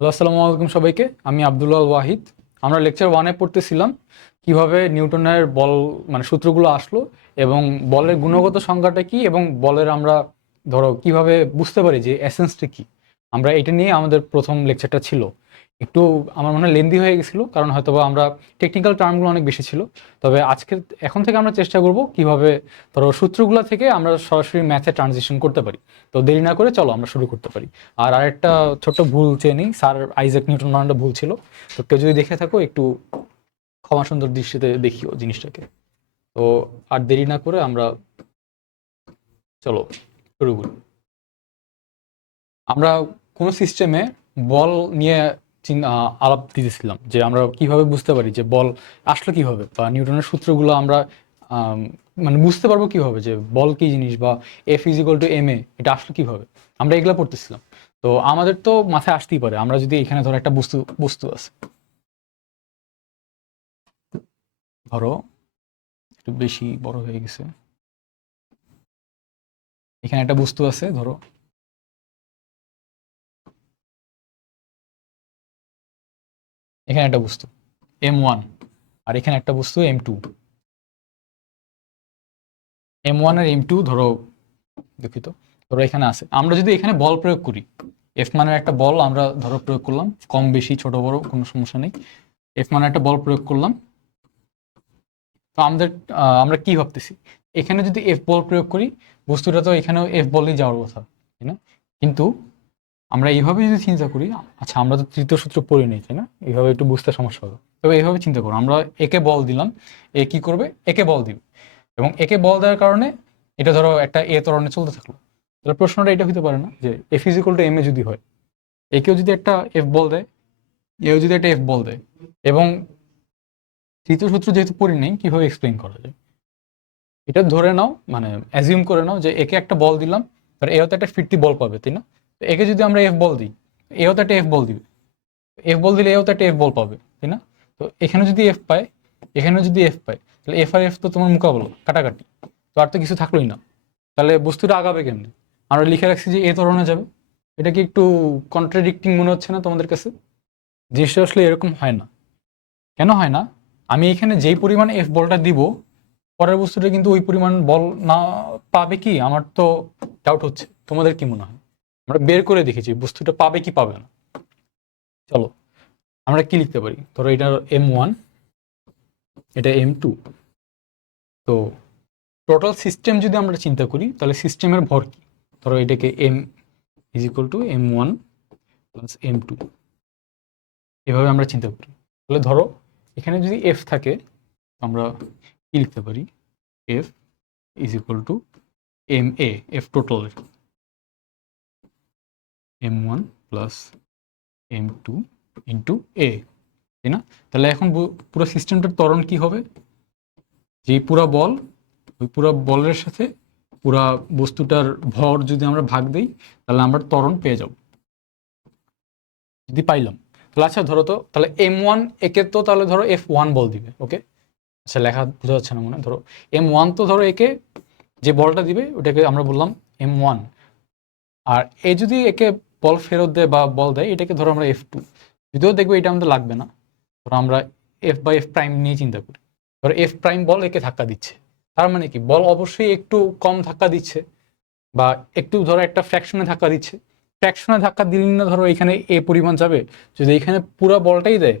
Hello, আসসালামু আলাইকুম সবাইকে। আমি আব্দুল্লাহ আল ওয়াহিদ। আমরা লেকচার ওয়ানে পড়তেছিলাম কিভাবে নিউটনের বল মানে সূত্রগুলো আসলো এবং বলের গুণগত সংজ্ঞাটা কি এবং বলের আমরা ধরো কিভাবে বুঝতে পারি যে এসেন্সটা কি। আমরা এটা নিয়ে আমাদের প্রথম লেকচারটা ছিল। একটু আমার মনে হয় লেন্দি হয়ে গেছিলো, কারণ হয়তো বা আমরা টেকনিক্যাল টার্মগুলো অনেক বেশি ছিল। তবে এখন থেকে আমরা চেষ্টা করব কিভাবে ধরো সূত্রগুলো থেকে আমরা সরাসরি ম্যাথে ট্রানজিশন করতে পারি। তো দেরি না করে চলো আমরা শুরু করতে পারি। আর আরেকটা ছোট্ট ভুল চেয়ে নিই, স্যার আইজাক নিউটন বানানটা ভুল ছিল। তো কেউ যদি দেখে থাকো একটু ক্ষমা সুন্দর দৃষ্টিতে দেখিও জিনিসটাকে। তো আর দেরি না করে আমরা চলো শুরু করি। আমরা কোন সিস্টেমে বল নিয়ে আলাপ দিতেছিলাম যে আমরা কিভাবে বুঝতে পারি যে বল আসলো কিভাবে, বা নিউটনের সূত্রগুলো আমরা আম, মানে বুঝতে পারবো কিভাবে যে বল কি জিনিস, বা এফ ইজিক্যাল টু এম এ এটা আসলো কিভাবে। আমরা এগুলো পড়তেছিলাম। তো আমাদের তো মাথায় আসতেই পারে, আমরা যদি এখানে ধরো একটা বস্তু বস্তু আছে, ধরো একটু বেশি বড় হয়ে গেছে, এখানে একটা বস্তু আছে ধরো, এখানে একটা বস্তু M1, আর এখানে একটা বস্তু M2। M1 আর M2 ধরো, দুঃখিত, ধরো এখানে আছে। আমরা যদি এখানে বল প্রয়োগ করি, এফ মানের একটা বল আমরা ধরো প্রয়োগ করলাম, কম বেশি ছোট বড় কোনো সমস্যা নেই। এফ মানের একটা বল প্রয়োগ করলাম। তো আমরা কি ভাবতেছি, এখানে যদি এফ বল প্রয়োগ করি, বস্তুটা তো এখানেও এফ বলেই যাওয়ার কথা, তাই না? কিন্তু আমরা এইভাবে যদি চিন্তা করি, আচ্ছা আমরা তো তৃতীয় সূত্র পড়ি নাই, তাই না? এইভাবে একটু বুঝতে সমস্যা হবে। তবে এইভাবে চিন্তা করো, আমরা একে বল দিলাম, এ কি করবে, একে বল দিবে, এবং একে বল দেওয়ার কারণে এটা ধরো একটা এ ত্বরণে চলতে থাকলো। তাহলে প্রশ্নটা এটা হতে পারে না যে F is equal two M A যদি হয়, একেও যদি একটা এফ বল দেয়, এও যদি একটা এফ বল দেয়, এবং তৃতীয় সূত্র যেহেতু পড়ি নাই, কিভাবে এক্সপ্লেইন করা যায়? এটা ধরে নাও, মানে অ্যাজিউম করে নাও যে একে একটা বল দিলাম, তার এও তো একটা ফিরতি বল পাবে, তাই না? তো একে যদি আমরা এফ বল দিই, এও তো একটা এফ বল দিবে, এফ বল দিলে এও তো একটা এফ বল পাবে, তাই না? তো এখানে যদি এফ পায়, এখানেও যদি এফ পায়, তাহলে এফ আর এফ তো তোমার মোকাবেলা কাটাকাটি, তো আর তো কিছু থাকলোই না। তাহলে বস্তুটা আগাবে কেমনে? আমরা লিখে রাখছি যে এ ত্বরণে যাবে। এটা কি একটু কন্ট্রাডিক্টিং মনে হচ্ছে না তোমাদের কাছে? জিনিসটা আসলে এরকম হয় না। কেন হয় না? আমি এখানে যেই পরিমাণ এফ বলটা দিব, পরের বস্তুটা কিন্তু ওই পরিমাণ বল না পাবে কি, আমার তো ডাউট হচ্ছে। তোমাদের কি মনে হয়? আমরা বের করে দেখেছি বস্তুটা পাবে কি পাবে না। চলো আমরা কি লিখতে পারি, ধরো এটা M1, এটা M2। তো টোটাল সিস্টেম যদি আমরা চিন্তা করি, তাহলে সিস্টেমের ভর কি? ধরো এটাকে M is equal two M1 plus M2, এভাবে আমরা চিন্তা করি। তাহলে ধরো এখানে যদি এফ থাকে, আমরা কি লিখতে পারি, F is equal to M A, F total M1 plus M2 into A, তাই না? তাহলে এখন পুরো সিস্টেমটার ত্বরণ কি হবে? যে পুরা বল, ওই পুরো বলের সাথে পুরা বস্তুটার ভর যদি আমরা ভাগ দিই, তাহলে আমরা ত্বরণ পেয়ে যাব। যদি পাইলাম, তাহলে আচ্ছা ধরো তো, তাহলে M1 একে তো তাহলে ধরো F1 বল দিবে, ওকে? আচ্ছা লেখা বোঝা যাচ্ছে না মনে, ধরো M1 তো ধরো একে যে বলটা দিবে ওটাকে আমরা বললাম M1। আর এ যদি একে বল ফেরত দেয় বা বল দেয়, এটাকে ধরো আমরা F2। যদিও দেখবো এটা আমাদের লাগবে না, ধরো আমরা এফ বা এফ প্রাইম নিয়ে চিন্তা করি। ধরো এফ প্রাইম বল একে ধাক্কা দিচ্ছে, তার মানে কি বল অবশ্যই একটু কম ধাক্কা দিচ্ছে, বা একটু ধরো একটা ফ্র্যাকশনে ধাক্কা দিচ্ছে। ফ্র্যাকশনে ধাক্কা দিলে না ধরো এখানে এ পরিমাণ যাবে। যদি এখানে পুরো বলটাই দেয়,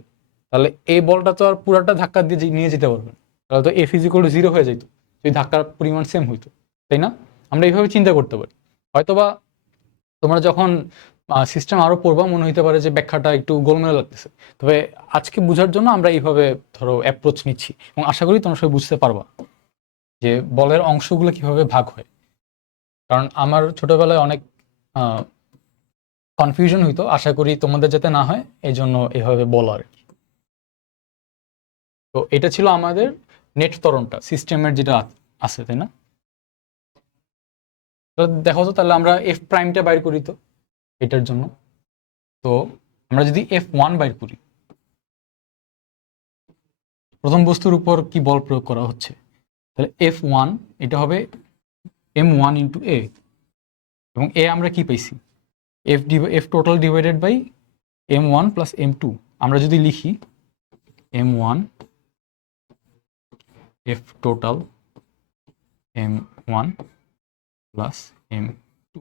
তাহলে এই বলটা তো আর পুরাটা ধাক্কা দিয়ে নিয়ে যেতে পারবে না। তাহলে তো এফ ইজিক্যাল টু জিরো হয়ে যেত যদি ধাক্কার পরিমাণ সেম হইতো, তাই না? আমরা এইভাবে চিন্তা করতে পারি। হয়তোবা তোমরা যখন সিস্টেম আরো পড়বা, মনে হইতে পারে যে ব্যাখ্যাটা একটু গোলমেলে লাগতেছে। তবে আজকে বোঝার জন্য আমরা এইভাবে ধরো অ্যাপ্রোচ নিচ্ছি, এবং আশা করি তোমরা সবাই বুঝতে পারবা যে বলের অংশগুলো কিভাবে ভাগ হয়। কারণ আমার ছোটবেলায় অনেক কনফিউশন হইতো, আশা করি তোমাদের যাতে না হয় এই জন্য এভাবে বলা আর কি। তো এটা ছিল আমাদের নেট ত্বরণটা সিস্টেমের যেটা আছে, তাই না? তো দেখো তো, তাহলে আমরা এফ প্রাইমটা বাইর করি তো এটার জন্য। তো আমরা যদি F1 বাইর করি, প্রথম বস্তুর উপর কি বল প্রয়োগ করা হচ্ছে, তাহলে F1 এটা হবে M1 ইন্টু এ, এবং এ আমরা কি পাইছি, F total divided by m1 plus m2, আমরা যদি লিখি m1 f total m1 plus m2,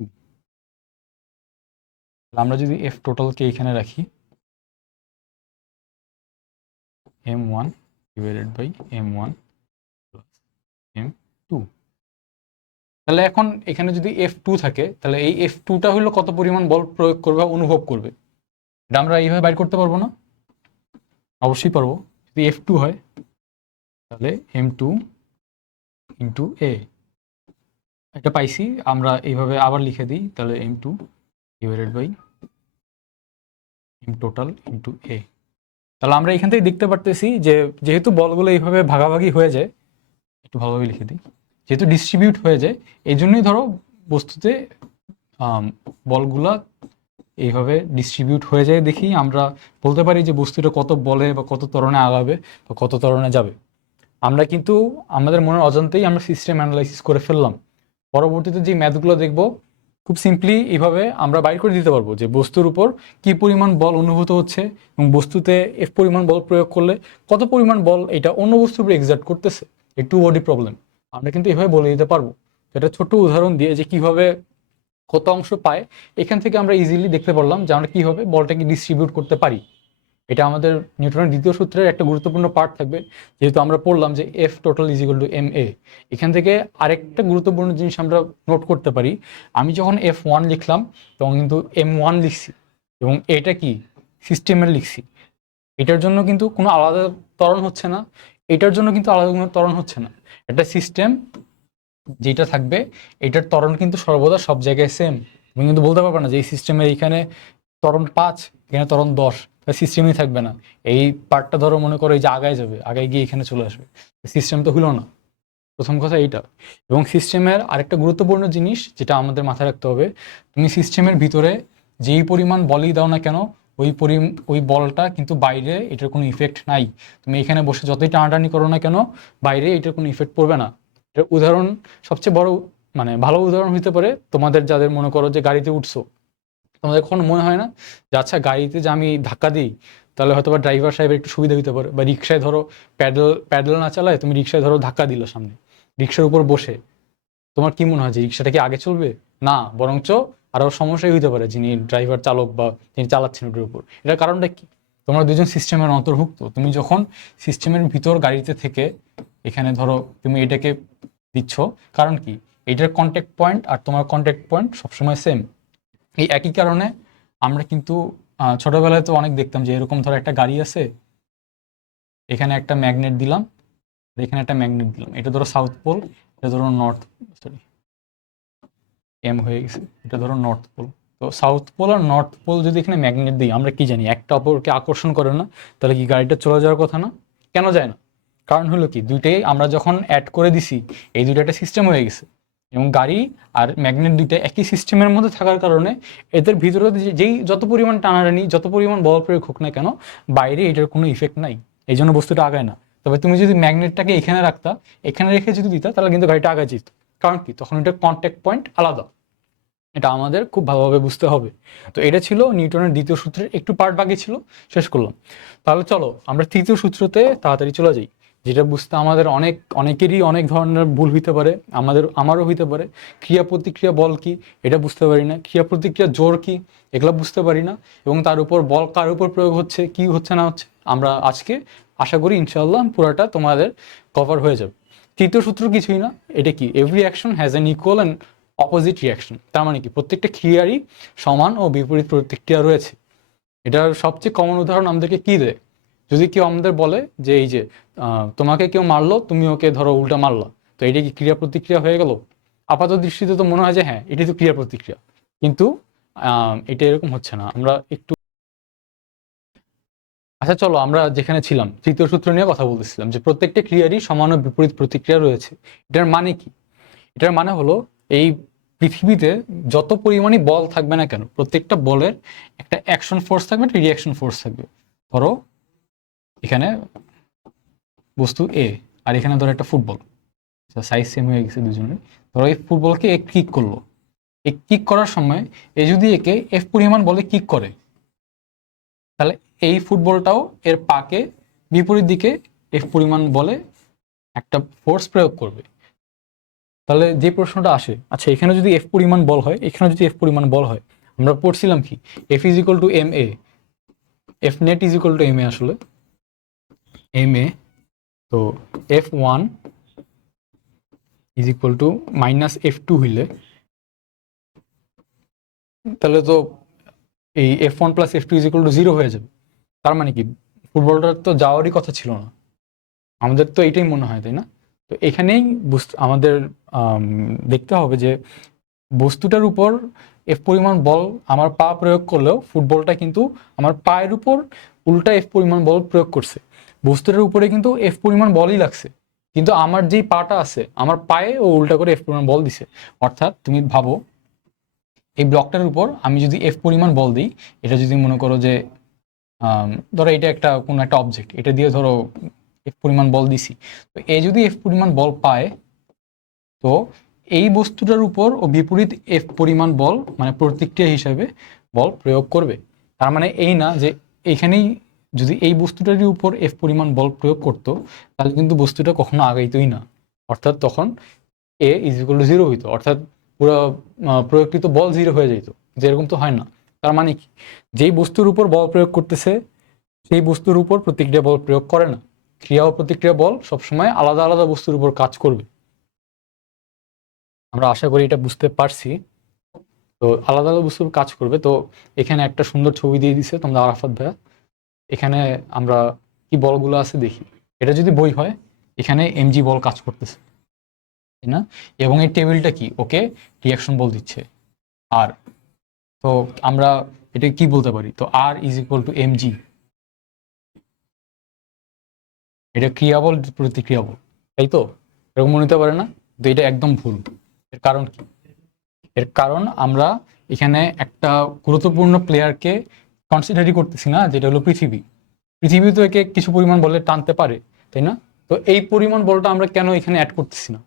আমরা যদি f টোটালকে এখানে রাখি m1 divided by m1 plus m2, তাহলে এখন এখানে যদি f2 থাকে তাহলে এই f2টা হলো কত পরিমাণ বল প্রয়োগ করবে বা অনুভব করবে, এটা আমরা এইভাবে বাইর করতে পারবো না? অবশ্যই পারবো। যদি f2 হয় তাহলে m2 ইন্টু a, এটা পাইছি, আমরা এইভাবে আবার লিখে দিই, তাহলে m2 divided by m total into a। তাহলে আমরা এখান থেকে দেখতে পারতেছি যে যেহেতু বলগুলো এইভাবে ভাগাভাগি হয়ে যায়, একটু ভালোভাবে লিখে দিই, যেহেতু ডিস্ট্রিবিউট হয়ে যায়, এই জন্যই ধরো বস্তুতে বলগুলা এইভাবে ডিস্ট্রিবিউট হয়ে যায় দেখি আমরা বলতে পারি যে বস্তুটা কত বলে বা কত ত্বরণে আগাবে বা কত ত্বরণে যাবে। আমরা কিন্তু আমাদের মনের অজান্তেই আমরা সিস্টেম অ্যানালাইসিস করে ফেললাম। পরবর্তীতে যে ম্যাথগুলো দেখব খুব সিম্পলি এইভাবে আমরা বাইর করে দিতে পারবো যে বস্তুর উপর কি পরিমাণ বল অনুভূত হচ্ছে এবং বস্তুতে এফ পরিমাণ বল প্রয়োগ করলে কত পরিমাণ বল এটা অন্য বস্তুর উপর এক্সার্ট করতেছে, এই টু বডি প্রবলেম আমরা কিন্তু এভাবে বলে দিতে পারবো। এটা ছোট্ট উদাহরণ দিয়ে যে কিভাবে কত অংশ পায় এখান থেকে আমরা ইজিলি দেখতে পারলাম যে আমরা কীভাবে বলটাকে ডিস্ট্রিবিউট করতে পারি। এটা আমাদের নিউটনের দ্বিতীয় সূত্রের একটা গুরুত্বপূর্ণ পার্ট থাকবে, যেহেতু আমরা পড়লাম যে F total is equal to M A. এখান থেকে আরেকটা গুরুত্বপূর্ণ জিনিস আমরা নোট করতে পারি, আমি যখন F1 লিখলাম তখন কিন্তু M1 লিখছি এবং এটা কি সিস্টেমের লিখছি, এটার জন্য কিন্তু কোনো আলাদা ত্বরণ হচ্ছে না, এটার জন্য কিন্তু আলাদা কোনো ত্বরণ হচ্ছে না। একটা সিস্টেম যেটা থাকবে এটার ত্বরণ কিন্তু সর্বদা সব জায়গায় সেম। তুমি কিন্তু বলতে পারবে না যে এই সিস্টেমের এইখানে ত্বরণ 5, এখানে ত্বরণ 10, সিস্টেমই থাকবে না। এই পার্টটা ধরো মনে করো এই যে আগায় যাবে, আগায় গিয়ে এখানে চলে আসবে, সিস্টেম তো হলো না। প্রথম কথা এইটা। এবং সিস্টেমের আরেকটা গুরুত্বপূর্ণ জিনিস যেটা আমাদের মাথায় রাখতে হবে, তুমি সিস্টেমের ভিতরে যেই পরিমাণ বলই দাও না কেন ওই বলটা কিন্তু বাইরে এটার কোনো ইফেক্ট নাই। তুমি এখানে বসে যতই টানাটানি করো না কেন বাইরে এটার কোনো ইফেক্ট পড়বে না। এটার উদাহরণ সবচেয়ে বড় মানে ভালো উদাহরণ হতে পারে তোমাদের যাদের মনে করো যে গাড়িতে উঠছো, তোমাদের কখনো মনে হয় না যে আচ্ছা গাড়িতে যে আমি ধাক্কা দিই তাহলে হয়তো বা ড্রাইভার সাহেবের একটু সুবিধা হতে পারে, বা রিক্সায় ধরো প্যাডেল না চালায় তুমি রিক্সায় ধরো ধাক্কা দিল সামনে রিক্সার উপর বসে, তোমার কি মনে হয় যে রিক্সাটা কি আগে চলবে? না, বরঞ্চ আরও সমস্যাই হতে পারে যিনি ড্রাইভার চালক বা যিনি চালাচ্ছেন ওটার উপর। এটার কারণটা কি? তোমরা দুজন সিস্টেমের অন্তর্ভুক্ত, তুমি যখন সিস্টেমের ভিতর গাড়িতে থেকে এখানে ধরো তুমি এটাকে দিচ্ছ, কারণ কি এটার কন্ট্যাক্ট পয়েন্ট আর তোমার কন্ট্যাক্ট পয়েন্ট সবসময় সেম। এই একই কারণে আমরা কিন্তু ছোটবেলায় তো অনেক দেখতাম যে এরকম ধরো একটা গাড়ি আছে, এখানে একটা ম্যাগনেট দিলাম, এখানে একটা ম্যাগনেট দিলাম, এটা ধরো সাউথ পোল, এটা ধরো নর্থ, সরি এম হয়ে গেছে, এটা ধরো নর্থ পোল। তো সাউথ পোল আর নর্থ পোল যদি এখানে ম্যাগনেট দিই, আমরা কি জানি একটা অপরকে আকর্ষণ করে না, তাহলে কি গাড়িটা চলে যাওয়ার কথা না? কেন যায় না? কারণ হলো কি দুইটাই আমরা যখন অ্যাড করে দিছি এই দুইটা একটা সিস্টেম হয়ে গেছে, এবং গাড়ি আর ম্যাগনেট দুইটা একই সিস্টেমের মধ্যে থাকার কারণে এদের ভিতরে যেই যত পরিমাণ টানাটানি যত পরিমাণ বল প্রয়োগ হোক না কেন বাইরে এটার কোনো ইফেক্ট নাই, এই জন্য বস্তুটা আগায় না। তবে তুমি যদি ম্যাগনেটটাকে এখানে রাখতা, এখানে রেখে যদি দিতা, তাহলে কিন্তু গাড়িটা আগায় যেত। কারণ কি তখন এটার কন্ট্যাক্ট পয়েন্ট আলাদা, এটা আমাদের খুব ভালোভাবে বুঝতে হবে। তো এটা ছিল নিউটনের দ্বিতীয় সূত্রের একটু পার্ট বাকি ছিল, শেষ করলাম। তাহলে চলো আমরা তৃতীয় সূত্রতে তাড়াতাড়ি চলে যাই, যেটা বুঝতে আমাদের অনেকেরই অনেক ধরনের ভুল হইতে পারে, আমারও হইতে পারে। ক্রিয়া প্রতিক্রিয়া বল কি এটা বুঝতে পারি না, ক্রিয়া প্রতিক্রিয়া জোর কি এগুলো বুঝতে পারি না, এবং তার উপর বল কার উপর প্রয়োগ হচ্ছে কি হচ্ছে না হচ্ছে আমরা আজকে আশা করি ইনশাআল্লাহ পুরাটা তোমাদের কভার হয়ে যাবে। তৃতীয় সূত্র কিছুই না, এটা কি every action has an equal and opposite reaction. তার মানে কি প্রত্যেকটা ক্রিয়ারই সমান ও বিপরীত প্রতিক্রিয়া রয়েছে। এটার সবচেয়ে কমন উদাহরণ আমাদেরকে কি দেয়, যদি কেউ আমাদের বলে যে এই যে তোমাকে কেউ মারলো তুমি ওকে ধরো উল্টা মারলা, তো এটা কি ক্রিয়া প্রতিক্রিয়া হয়ে গেল? আপাত দৃষ্টিতে তো মনে হয় যে হ্যাঁ এটি তো ক্রিয়া প্রতিক্রিয়া, কিন্তু এটা এরকম হচ্ছে না। আমরা একটু আচ্ছা চলো আমরা যেখানে ছিলাম তৃতীয় সূত্র নিয়ে কথা বলতেছিলাম যে প্রত্যেকটা ক্রিয়ারই সমান ও বিপরীত প্রতিক্রিয়া রয়েছে। এটার মানে কি? এটার মানে হলো এই পৃথিবীতে যত পরিমাণই বল থাকবে না কেন প্রত্যেকটা বলের একটা অ্যাকশন ফোর্স থাকবে, একটা রিয়াকশন ফোর্স থাকবে। ধরো এখানে বস্তু এ আর এখানে ধরো একটা ফুটবল, সাইজ সেম হয়ে গেছে দুজনের। ধরো এই ফুটবলকে এ কিক করলো, এই কিক করার সময় এ যদি একে এফ পরিমাণ বলে কিক করে, তাহলে এই ফুটবলটাও এর পাকে বিপরীত দিকে এফ পরিমাণ বলে একটা ফোর্স প্রয়োগ করবে। তাহলে যে প্রশ্নটা আসে, আচ্ছা এখানে যদি এফ পরিমাণ বল হয়, এখানে যদি এফ পরিমাণ বল হয়, আমরা পড়ছিলাম কি F is equal to M A, F net is equal to M A, আসলে এম এ, তো F one is equal to minus F two হইলে তাহলে তো এই F one plus F two is equal to zero হয়ে যাবে। তার মানে কি ফুটবলটার তো যাওয়ারই কথা ছিল না, আমাদের তো এইটাই মনে হয়, তাই না? তো এখানেই আমাদের দেখতে হবে যে বস্তুটার উপর এফ পরিমাণ বল আমার পা প্রয়োগ করলেও ফুটবলটা কিন্তু আমার পায়ের উপর উল্টা এফ পরিমাণ বল প্রয়োগ করছে। বস্তুটার উপরে কিন্তু এফ পরিমাণ বলই লাগছে, কিন্তু আমার যেই পাটা আছে আমার পায়ে ও উল্টা করে এফ পরিমাণ বল দিছে। অর্থাৎ তুমি ভাবো এই ব্লকটার উপর আমি যদি এফ পরিমাণ বল দিই, এটা যদি মনে করো যে ধরো এটা একটা কোনো একটা অবজেক্ট, এটা দিয়ে ধরো এফ পরিমাণ বল দিছি, তো এ যদি এফ পরিমাণ বল পায়, তো এই বস্তুটার উপর ও বিপরীত এফ পরিমাণ বল মানে প্রতিক্রিয়া হিসাবে বল প্রয়োগ করবে। তার মানে এই না যে এইখানেই যদি এই বস্তুটারই উপর এফ পরিমাণ বল প্রয়োগ করতো, তাহলে কিন্তু বস্তুটা কখনো আগাইতোই না, অর্থাৎ তখন এ ইজ ইকুয়াল টু জিরো হইতো, অর্থাৎ পুরো প্রয়োগকৃত বল জিরো হয়ে যেত। যেরকম তো হয় না। তার মানে কি যেই বস্তুর উপর বল প্রয়োগ করতেছে সেই বস্তুর উপর প্রতিক্রিয়া বল প্রয়োগ করে না। ক্রিয়া ও প্রতিক্রিয়া বল সবসময় আলাদা আলাদা বস্তুর উপর কাজ করবে। আমরা আশা করি এটা বুঝতে পারছি। তো আলাদা আলাদা বস্তুর কাজ করবে। তো এখানে একটা সুন্দর ছবি দিয়ে দিছে তোমরা আরাফাত ভাইয়া। এখানে আমরা কি বলগুলো আছে দেখি। এটা যদি বই হয়, এখানে এমজি বল কাজ করতেছে, তাই না? এবং এই টেবিলটা কি ওকে রিয়াকশন বল দিচ্ছে আর। তো আমরা এটা কি বলতে পারি, তো আর ইজ ইকুয়াল টু এমজি, এটা ক্রিয়া বল প্রতিক্রিয়া বল, তাই তো? এরকম মনে হতে পারে না? তো এটা একদম ভুল। এর কারণ কি? এর কারণ আমরা এখানে একটা গুরুত্বপূর্ণ প্লেয়ারকে কনসিডারই করতেছি না, যেটা হলো পৃথিবী। পৃথিবী তো একে কিছু পরিমাণ বলে টানতে পারে, তাই না? তো এই পরিমাণ বলটা আমরা কেন এখানে অ্যাড করতেছি না?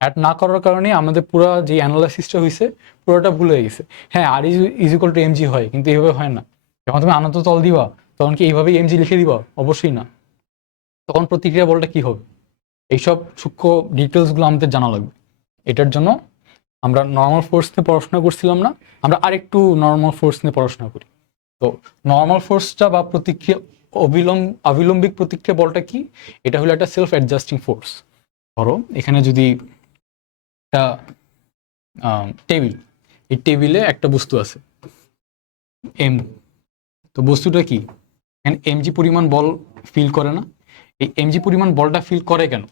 অ্যাড না করার কারণে আমাদের পুরো যে অ্যানালাইসিসটা হয়েছে পুরোটা ভুল হয়ে গেছে। হ্যাঁ, আর ইজ ইকুয়াল টু এমজি হয়, কিন্তু এইভাবে হয় না। যখন তুমি আনত তল দিবা তখন কি এইভাবেই এমজি লিখে দিবা? অবশ্যই না। তখন প্রতিক্রিয়া বলটা কি হবে? এইসব সূক্ষ্ম ডিটেলসগুলো আমাদের জানা লাগবে। এটার জন্য আমরা নর্মাল ফোর্স নিয়ে পড়াশোনা করছিলাম না, আমরা আরেকটু নর্মাল ফোর্স নিয়ে পড়াশোনা করি। তো নর্মাল ফোর্সটা বা প্রতিক্রিয়া অবিলম্বিক প্রতিক্রিয়া বলটা কি? এটা হলো একটা সেলফ অ্যাডজাস্টিং ফোর্স। ধরো এখানে যদি একটা টেবিল, এই টেবিলে একটা বস্তু আছে এম, তো বস্তুটা কি এখানে এমজি পরিমাণ বল ফিল করে না? এই এমজি পরিমাণ বলটা ফিল করে কেন?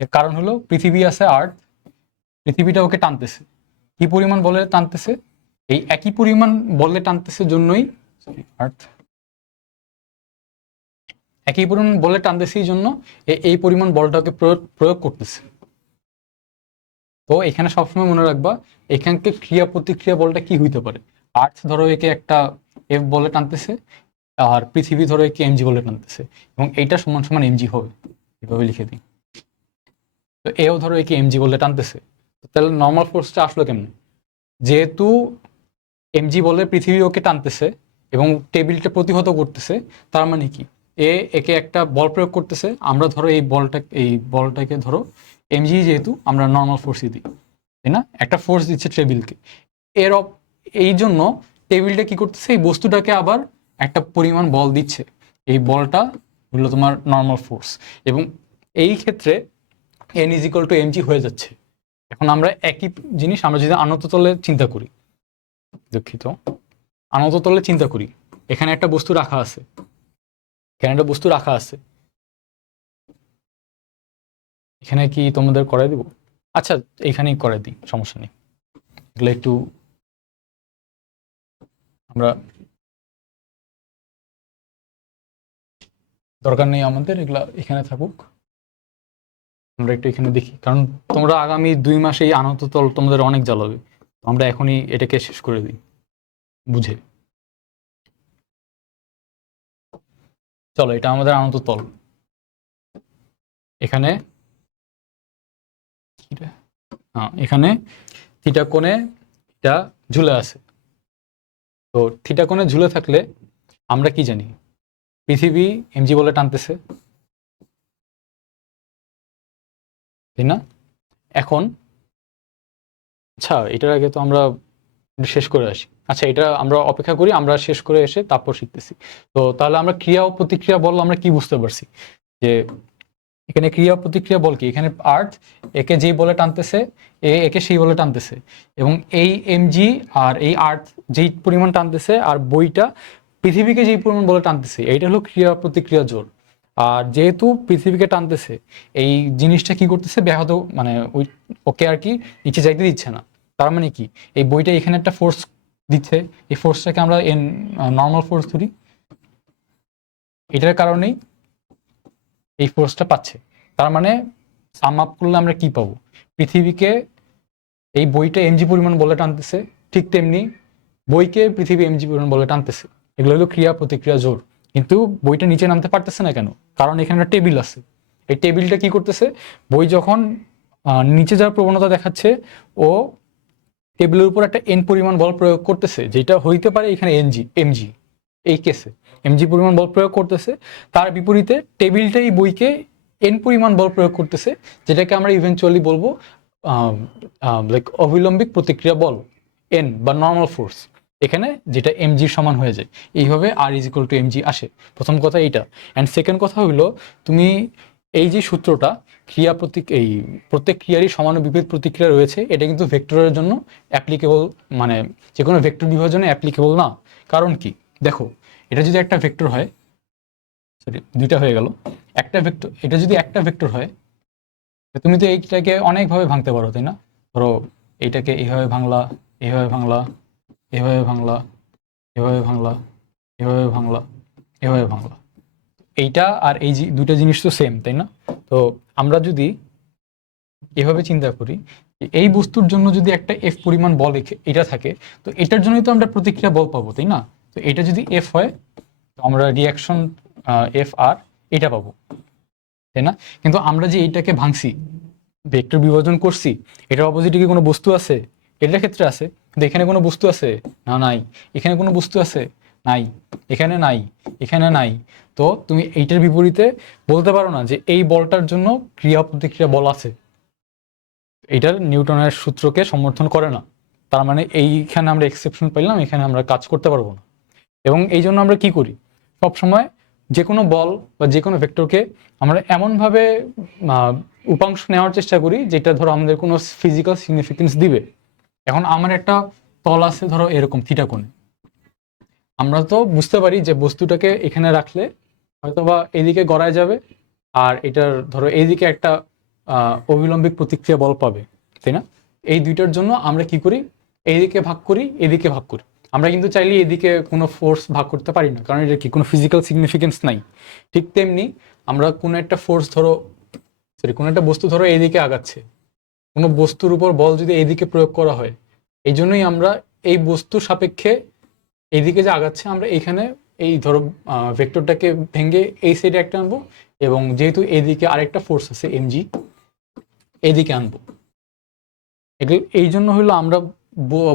এর কারণ হলো পৃথিবী আছে আর্থ, পৃথিবীটা ওকে টানতেছে। কি পরিমাণ বলে টানতেছে? এই একই পরিমাণ বলে টানতেছে জন্যই আর্থ, একই পরিমাণ বলে টানতেছে এই জন্য এই পরিমাণ বলটাকে প্রয়োগ করতেছে। তো এখানে সবসময় মনে রাখবা এখানকে ক্রিয়া প্রতিক্রিয়া বলটা কি হইতে পারে। আর্থ ধরো একে একটা এফ বলে টানতেছে, আর পৃথিবী ধরো একে এমজি বলে টানতেছে, এবং এইটা সমান সমান এমজি হবে। এভাবে লিখে দিই। তো এও ধরো একে এমজি বলে টানতেছে, তাহলে নর্মাল ফোর্সটা আসলো কেমনে? যেহেতু এমজি বলে পৃথিবী ওকে টানতেছে এবং টেবিলটা প্রতিহত করতেছে, তার মানে কি একে একটা বল প্রয়োগ করতেছে। আমরা ধরো এই বলটাকে ধরো এমজি, যেহেতু আমরা নর্মাল ফোর্সই দিই, তাই না? একটা ফোর্স দিচ্ছে টেবিলকে। এর এই জন্য টেবিলটা কি করতেছে, এই বস্তুটাকে আবার একটা পরিমাণ বল দিচ্ছে। এই বলটা হলো তোমার নর্মাল ফোর্স, এবং এই ক্ষেত্রে N is equal two MG হয়ে যাচ্ছে। এখন আমরা একই জিনিস আমরা যদি আনত তলে চিন্তা করি, দুঃখিত, আনত তলে চিন্তা করি, এখানে একটা বস্তু রাখা আছে, এখানে একটা বস্তু রাখা আছে, এখানে কি তোমাদের করাই দিব? আচ্ছা, এইখানেই করে দিই, সমস্যা নেই। এগুলো একটু আমরা দরকার নেই আমাদের, এগুলা এখানে থাকুক। আমরা একটু এখানে দেখি, কারণ তোমরা আগামী 2 মাসে এই আনত তল তোমাদের অনেক জ্বালাবে। আমরা এখনই এটাকে শেষ করে দিই বুঝে। চলো, এটা আমাদের আনত তল। এখানে হ্যাঁ, এখানে থিটা কোণে এটা ঝুলে আছে। তো থিটা কোণে ঝুলে থাকলে আমরা কি জানি পৃথিবী এমজি বলে টানতেছে, তাই না? এখন আচ্ছা এটার আগে তো আমরা একটু শেষ করে আসি। আচ্ছা এটা আমরা অপেক্ষা করি, আমরা শেষ করে এসে তারপর শিখতেছি। তো তাহলে আমরা ক্রিয়া ও প্রতিক্রিয়া বল আমরা কি বুঝতে পারছি, যে এখানে ক্রিয়া প্রতিক্রিয়া বল কি, এখানে আর্থ একে যেই বলে টানতেছে একে সেই বলে টানতেছে, এবং এই এমজি আর এই আর্থ যেই পরিমাণ টানতেছে আর বইটা পৃথিবীকে যেই পরিমাণ বলে টানতেছে, এইটা হলো ক্রিয়া প্রতিক্রিয়া জোর। আর যেহেতু পৃথিবীকে টানতেছে, এই জিনিসটা কি করতেছে, ব্যাহত মানে ওই ওকে আর কি নিচে যাইতে দিচ্ছে না। তার মানে কি, এই বইটা এখানে একটা ফোর্স দিচ্ছে, এই ফোর্সটাকে আমরা নর্মাল ফোর্স ধরি, এটার কারণেই এই ফোর্সটা পাচ্ছে। তার মানে সাম আপ করলে আমরা কি পাবো, পৃথিবীকে এই বইটা এমজি পরিমাণ বলে টানতেছে, ঠিক তেমনি বইকে পৃথিবী এমজি পরিমাণ বলে টানতেছে। এগুলো হলো ক্রিয়া প্রতিক্রিয়া জোর। কিন্তু বইটা নিচে নামতে পারতেছে না কেন, কারণ এখানে একটা টেবিল আছে। এই টেবিলটা কি করতেছে, বই যখন নিচে যাওয়ার প্রবণতা দেখাচ্ছে, ও টেবিলের উপর একটা এন পরিমাণ বল প্রয়োগ করতেছে, যেটা হইতে পারে এখানে এমজি, এই কেসে এমজি পরিমাণ বল প্রয়োগ করতেছে। তার বিপরীতে টেবিলটাই বইকে এন পরিমাণ বল প্রয়োগ করতেছে, যেটাকে আমরা ইভেনচুয়ালি বলবো লাইক অবিলম্বিক প্রতিক্রিয়া বল, এন বা নর্মাল ফোর্স, এখানে যেটা এমজির সমান হয়ে যায়। এইভাবে আর ইজ ইকুয়াল টু এমজি আসে। প্রথম কথা এইটা। অ্যান্ড সেকেন্ড কথা হইলো, তুমি এই যে সূত্রটা, এই প্রত্যেক ক্রিয়ারই সমান ও বিপরীত প্রতিক্রিয়া রয়েছে, এটা কিন্তু ভেক্টরের জন্য অ্যাপ্লিকেবল, মানে যে কোনো ভেক্টর বিভাজনে অ্যাপ্লিকেবল না। কারণ কি, দেখো এটা যদি একটা ভেক্টর হয়, সরি দুইটা হয়ে গেল, একটা ভেক্টর, এটা যদি একটা ভেক্টর হয়, তুমি তো এইটাকে অনেকভাবে ভাঙতে পারো, তাই না? ধরো এইটাকে এইভাবে ভাঙলা, এইভাবে ভাঙলা, এভাবে ভাঙলা, এভাবে ভাঙলা, এভাবে ভাঙলা, এভাবে ভাঙলা। এইটা আর এই দুইটা জিনিস তো সেম, তাই না? তো আমরা যদি এভাবে চিন্তা করি, এই বস্তুর জন্য যদি একটা এফ পরিমাণ বল এটা থাকে, তো এটার জন্যই তো আমরা প্রতিক্রিয়া বল পাবো, তাই না? তো এটা যদি এফ হয়, তো আমরা রিয়াকশন এফ আর এটা পাবো, তাই না? কিন্তু আমরা যে এইটাকে ভাঙছি, ভেক্টর বিভাজন করছি, এটার অপোজিটে কি কোনো বস্তু আছে? এটার ক্ষেত্রে আছে, কিন্তু এখানে কোনো বস্তু আছে না? নাই। এখানে কোনো বস্তু আছে? নাই। এখানে নাই, এখানে নাই। তো তুমি এইটার বিপরীতে বলতে পারো না যে এই বলটার জন্য ক্রিয়া প্রতিক্রিয়া বল আছে। এটার নিউটনের সূত্রকে সমর্থন করে না। তার মানে এইখানে আমরা এক্সেপশন পাইলাম, এখানে আমরা কাজ করতে পারবো না। এবং এই জন্য আমরা কি করি, সবসময় যে কোনো বল বা যে কোনো ভেক্টরকে আমরা এমনভাবে উপাংশ নেওয়ার চেষ্টা করি যেটা ধরো আমাদের কোনো ফিজিক্যাল সিগনিফিকেন্স দিবে। এখন আমার একটা তল আছে ধরো এরকম থিটা কোণে, আমরা তো বুঝতে পারি যে বস্তুটাকে এখানে রাখলে হয়তোবা এদিকে গড়ায় যাবে, আর এটার ধরো এইদিকে একটা অবিলম্বিক প্রতিক্রিয়া বল পাবে, তাই না? এই দুইটার জন্য আমরা কি করি, এইদিকে ভাগ করি, এদিকে ভাগ করি। আমরা কিন্তু চাইলে এদিকে কোনো ফোর্স ভাগ করতে পারি না, কারণ এটা কি কোনো ফিজিক্যাল সিগনিফিকেন্স নাই। ঠিক তেমনি আমরা কোনো একটা ফোর্স ধরো, সরি কোনো একটা বস্তু ধরো এইদিকে আগাচ্ছে, কোনো বস্তুর উপর বল যদি এইদিকে প্রয়োগ করা হয়, এই জন্যই আমরা এই বস্তুর সাপেক্ষে এইদিকে যে আগাচ্ছে, আমরা এইখানে এই ধরো ভেক্টরটাকে ভেঙে এই সাইডে একটা আনবো, এবং যেহেতু এদিকে আরেকটা ফোর্স আছে এমজি, এদিকে আনবো। এগুলো এই জন্য হলো আমরা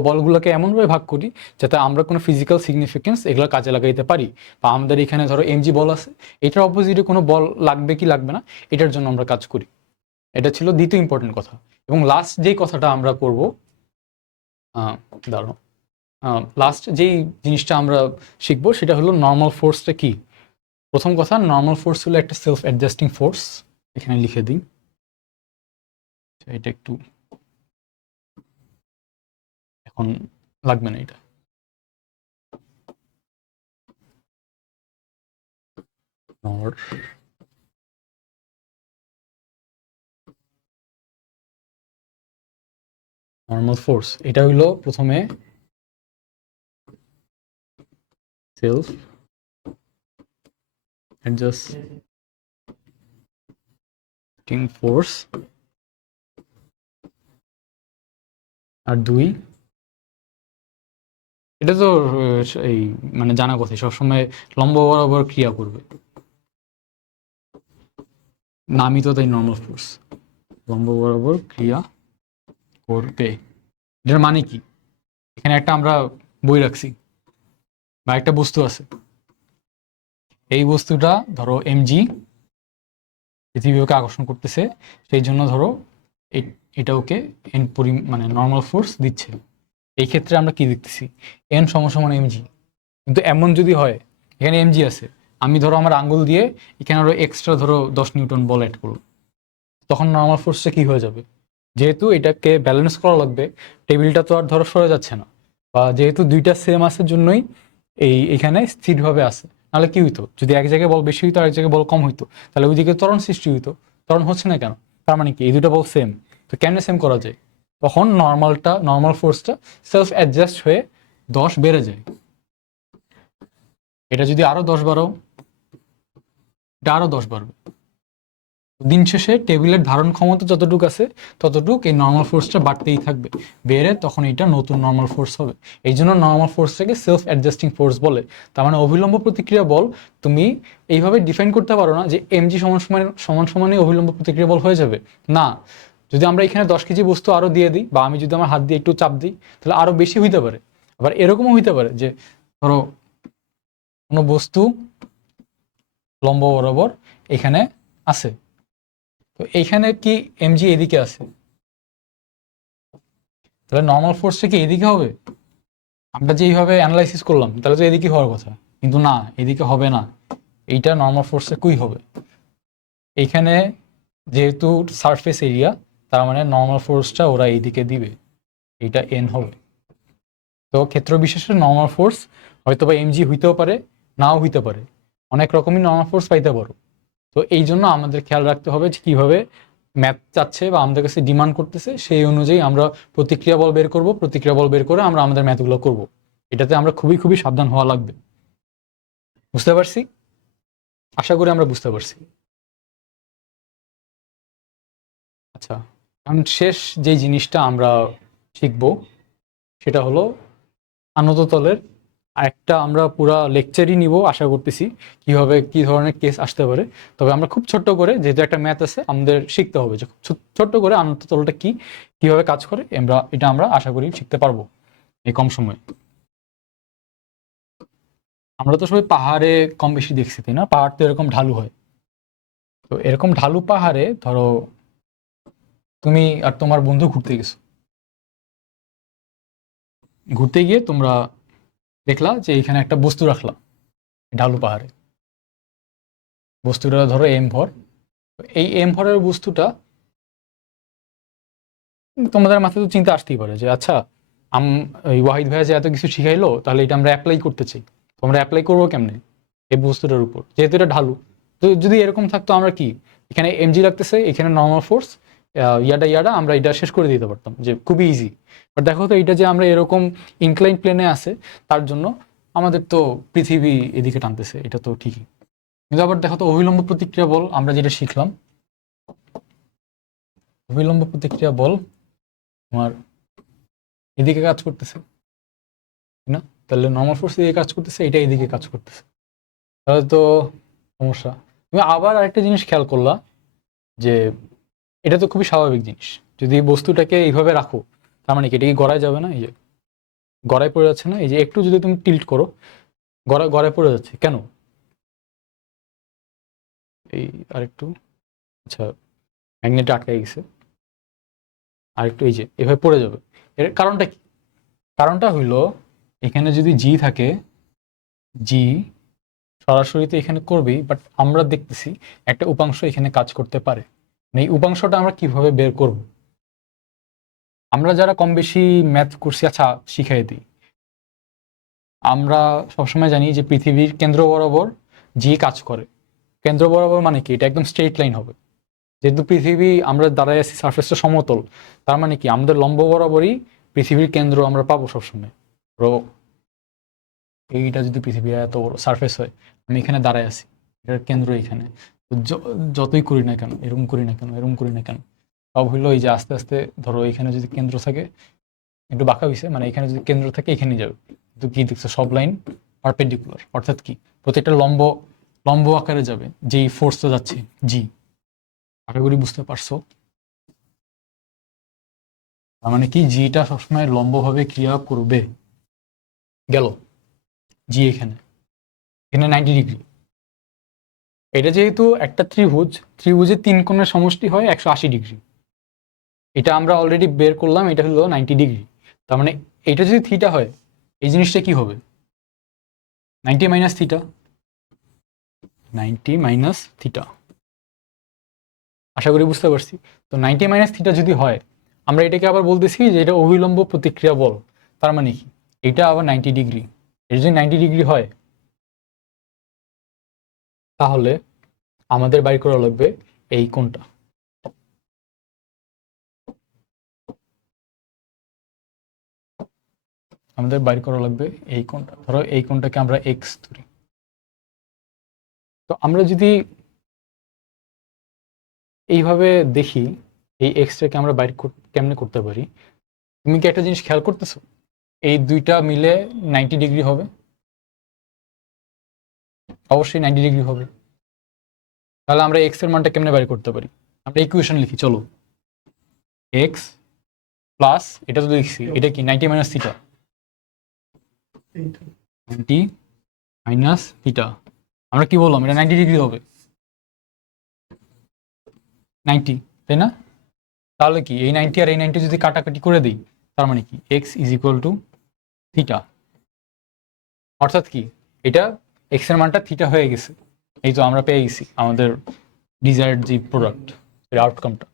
বলগুলোকে এমনভাবে ভাগ করি যাতে আমরা কোনো ফিজিক্যাল সিগনিফিকেন্স এগুলো কাজে লাগাইতে পারি। বা আমাদের এখানে ধরো এমজি বল আছে, এটার অপোজিটে কোনো বল লাগবে কি লাগবে না, এটার জন্য আমরা কাজ করি। এটা ছিল দ্বিতীয় ইম্পর্টেন্ট কথা। এবং লাস্ট যেই কথাটা আমরা করব, দাঁড়ানো, লাস্ট যেই জিনিসটা আমরা শিখবো সেটা হলো নর্মাল ফোর্সটা কি। প্রথম কথা, নর্মাল ফোর্স হলো একটা সেলফ অ্যাডজাস্টিং ফোর্স। এখানে লিখে দিই, এটা একটু এখন লাগবে না এটা। নর্মাল ফোর্স এটা হইলো প্রথমে সেলফ অ্যাডজাস্টিং ফোর্স, আর দুই, এটা তো এই মানে জানা কথা, সবসময় লম্ব বরাবর ক্রিয়া করবে, নামই তো তাই নর্মাল ফোর্স, লম্ব বরাবর ক্রিয়া করবে। এটার মানে কি, এখানে একটা আমরা বই রাখছি বা একটা বস্তু আছে, এই বস্তুটা ধরো mg পৃথিবীকে আকর্ষণ করতেছে, সেই জন্য ধরো এটা ওকে এন মানে নর্মাল ফোর্স দিচ্ছে। এই ক্ষেত্রে আমরা কি দেখতেছি, এন সমান mg। কিন্তু এমন যদি হয় এখানে mg আছে, আমি ধরো আমার আঙ্গুল দিয়ে এখানে আরো এক্সট্রা ধরো 10 নিউটন বল অ্যাড করবো, তখন নর্মাল ফোর্সটা কি হয়ে যাবে, যেহেতু এটাকে ব্যালেন্স করা লাগবে, টেবিলটা তো আর ধরো সরে যাচ্ছে না, বা যেহেতু দুইটা সেম আসার জন্যই এখানে স্থিরভাবে আছে। নাহলে কি হইতো, যদি এক জায়গায় বল বেশি হইতো আর এক জায়গায় বল কম হইতো, তাহলে ওইদিকে ত্বরণ সৃষ্টি হইতো। ত্বরণ হচ্ছে না কেন, তার মানে কি এই দুটো বল সেম, তো কেমনে সেম করা যায়, তখন নর্মাল ফোর্সটা সেলফ অ্যাডজাস্ট হয়ে 10 বেড়ে যায়। এটা যদি আরো 10 বাড়াও, এটা আরো 10 বাড়বে। দিন শেষে টেবিলের ধারণ ক্ষমতা যতটুকু আছে ততটুকু এই নর্মাল ফোর্সটা বাড়তেই থাকবে, বেড়ে তখন এটা নতুন নর্মাল ফোর্স হবে। এই জন্য নর্মাল ফোর্সটাকে সেলফ অ্যাডজাস্টিং ফোর্স বলে। তার মানে অভিলম্ব প্রতিক্রিয়া বল তুমি এইভাবে ডিফাইন করতে পারো না যে এমজি সমানই অভিলম্ব প্রতিক্রিয়া বল হয়ে যাবে, না। যদি আমরা এখানে 10 কেজি বস্তু আরো দিয়ে দিই, বা আমি যদি আমার হাত দিয়ে একটু চাপ দিই, তাহলে আরো বেশি হইতে পারে। আবার এরকমও হইতে পারে যে ধরো কোনো বস্তু লম্ব বরাবর এখানে আছে, তো এইখানে কি এমজি এদিকে আছে, তাহলে নর্মাল ফোর্সটা কি এদিকে হবে, আমরা যে এইভাবে অ্যানালাইসিস করলাম তাহলে তো এদিকে হওয়ার কথা, কিন্তু না, এদিকে হবে না। এইটা নর্মাল ফোর্সে কুই হবে, এইখানে যেহেতু সারফেস এরিয়া, তার মানে নর্মাল ফোর্সটা ওরা এইদিকে দিবে, এইটা এন হবে। তো ক্ষেত্র বিশেষে নর্মাল ফোর্স হয়তো বা এমজি হইতেও পারে, নাও হইতে পারে, অনেক রকমই নর্মাল ফোর্স পাইতে পারো। তো এই জন্য আমাদের খেয়াল রাখতে হবে যে কিভাবে ম্যাথ চাচ্ছে বা আমাদের কাছে ডিমান্ড করতেছে, সেই অনুযায়ী আমরা প্রতিক্রিয়া বল বের করব, প্রতিক্রিয়া বল বের করে আমরা আমাদের ম্যাথগুলো করব। এটাতে আমরা খুবই খুবই সাবধান হওয়া লাগবে। বুঝতে পারছি, আশা করি আমরা বুঝতে পারছি। আচ্ছা, এখন শেষ যে জিনিসটা আমরা শিখব সেটা হলো আনত তলের একটা আমরা পুরা লেকচারই নিব আশা করতেছি, কিভাবে কি ধরনের কেস আসতে পারে। তবে আমরা খুব ছোট্ট করে, যেহেতু একটা ম্যাথ আছে আমাদের শিখতে হবে, যে ছোট্ট করে আনত তলটা কি, কিভাবে কাজ করে, আমরা আশা করি শিখতে পারবো এই কম সময়ে। আমরা তো সবাই পাহাড়ে কম বেশি দেখছি, তাই না? পাহাড় তো এরকম ঢালু হয়। তো এরকম ঢালু পাহাড়ে ধরো তুমি আর তোমার বন্ধু ঘুরতে গেছো, ঘুরতে গিয়ে তোমরা দেখলা যে এখানে একটা বস্তু রাখলা ঢালু পাহাড়ে, বস্তুটা ধরো এম ভর। এই এম ভরের বস্তুটা তোমাদের মাথায় তো চিন্তা আসতেই পারে যে আচ্ছা, ওই ওয়াহিদ ভাইয়া যে এত কিছু শিখাইলো, তাহলে এটা আমরা অ্যাপ্লাই করতে চাই, তো আমরা অ্যাপ্লাই করবো কেমনে এই বস্তুটার উপর, যেহেতু এটা ঢালু। তো যদি এরকম থাকতো, আমরা কি এখানে এমজি রাখতেছে, এখানে নর্মাল ফোর্স, ইয়াডা আমরা এটা শেষ করে দিতে পারতাম, যে খুবই ইজি। বাট দেখো তো, এটা যে আমরা এরকম ইনক্লাইন প্লেনে আছে, তার জন্য আমাদের তো পৃথিবী এদিকে টানতেছে, এটা তো ঠিকই। কিন্তু আবার দেখো তো, অভিলম্ব প্রতিক্রিয়া বল আমরা যেটা শিখলাম, অভিলম্ব প্রতিক্রিয়া বল তোমার এদিকে কাজ করতেছে, না? তাহলে নর্মাল ফোর্স এদিকে কাজ করতেছে, এটা এদিকে কাজ করতেছে, তাহলে তো সমস্যা। তুমি আবার আরেকটা জিনিস খেয়াল করলা যে এটা তো খুবই স্বাভাবিক জিনিস, যদি বস্তুটাকে এইভাবে রাখো, তার মানে কি এটা কি গড়ায় যাবে না? এই যে গড়ায় পড়ে যাচ্ছে না, এই যে একটু যদি তুমি টিল্ট করো, গড়ায় পড়ে যাচ্ছে কেন? এই আরেকটু, আচ্ছা, ম্যাগনেট আটকে গেছে, আরেকটু এই যে এভাবে পড়ে যাবে। এর কারণটা কি? কারণটা হইলো এখানে যদি জি থাকে, জি সরাসরি তো এখানে করবেই, বাট আমরা দেখতেছি একটা উপাংশ এখানে কাজ করতে পারে। এই উপাংশটা আমরা কিভাবে বের করব? আমরা যারা কম বেশি ম্যাথ করছি, আচ্ছা শিখাই দিই। আমরা সবসময় জানি যে পৃথিবীর কেন্দ্র বরাবর জি কাজ করে। কেন্দ্র বরাবর মানে কি, এটা একদম স্ট্রেট লাইন হবে। যেহেতু পৃথিবী, আমরা দাঁড়ায় আছি, সারফেসটা সমতল, তার মানে কি আমাদের লম্ব বরাবরই পৃথিবীর কেন্দ্র আমরা পাবো সবসময়। এইটা যদি পৃথিবীর এত বড় সারফেস হয়, আমি এখানে দাঁড়ায় আছি, এটার কেন্দ্র এখানে, যতই করি না কেন, এরকম করি না কেন, এরকম করি না কেন, সব হইলো এই যে আস্তে আস্তে ধরো এখানে যদি কেন্দ্র থাকে, একটু বাঁকা হয়েছে, মানে এখানে যদি কেন্দ্র থাকে এখানে যাবে। কিন্তু কি দেখছো, সব লাইন পারপেন্ডিকুলার, অর্থাৎ কি প্রত্যেকটা লম্ব লম্ব আকারে যাবে, যেই ফোর্সটা যাচ্ছে জি। আশা করি বুঝতে পারছো। তার মানে কি জিটা সবসময় লম্বভাবে ক্রিয়া করবে। গেল জি এখানে, এখানে 90 ডিগ্রি, এটা যেহেতু একটা ত্রিভুজ, ত্রিভুজের 3 কোণের সমষ্টি হয় 180 ডিগ্রি। এটা আমরা অলরেডি বের করলাম, এটা হলো 90 ডিগ্রি। তার মানে এটা যদি থিটা হয়, এই জিনিসটা কি হবে? 90 মাইনাস থিটা, 90 মাইনাস থিটা। আশা করি বুঝতে পারছি। তো 90 মাইনাস থিটা যদি হয়, আমরা এটাকে আবার বলতেছি যে এটা অভিলম্ব প্রতিক্রিয়া বল। তার মানে কি? এটা আবার 90 ডিগ্রি। এটা যদি 90 ডিগ্রি হয়, তাহলে আমাদের বাইর করা লাগবে এই কোণটা। আমাদের বাইর করা লাগবে এই কোণটা। ধরো এই কোণটাকে আমরা এক্স ধরি। তো আমরা যদি এইভাবে দেখি, এই এক্সটাকে আমরা বাইর কেমনে করতে পারি? তুমি কি একটা জিনিস খেয়াল করতেছো? এই দুইটা মিলে 90 ডিগ্রি হবে, অবশ্যই 90 ডিগ্রি হবে। তাহলে আমরা এক্স এর মানটা কেমনে বাইর করতে পারি? আমরা ইকুয়েশন লিখি, চলো। এক্স প্লাস, এটা তো লিখছি, এটা কি 90 মাইনাস থিটা, 90 মাইনাস থিটা। আমরা কি বললাম? এটা 90 ডিগ্রি হবে, 90, তাই না? তাহলে কি এই 90 আর এই 90 যদি কাটাকাটি করে দিই, তার মানে কি x is equal two theta. অর্থাৎ কি, এটা এক্স এর মানটা থিটা হয়ে গেছে। এই তো আমরা পেয়ে গেছি আমাদের ডিজায়ার্ড যে প্রোডাক্ট, এর আউটকামটা।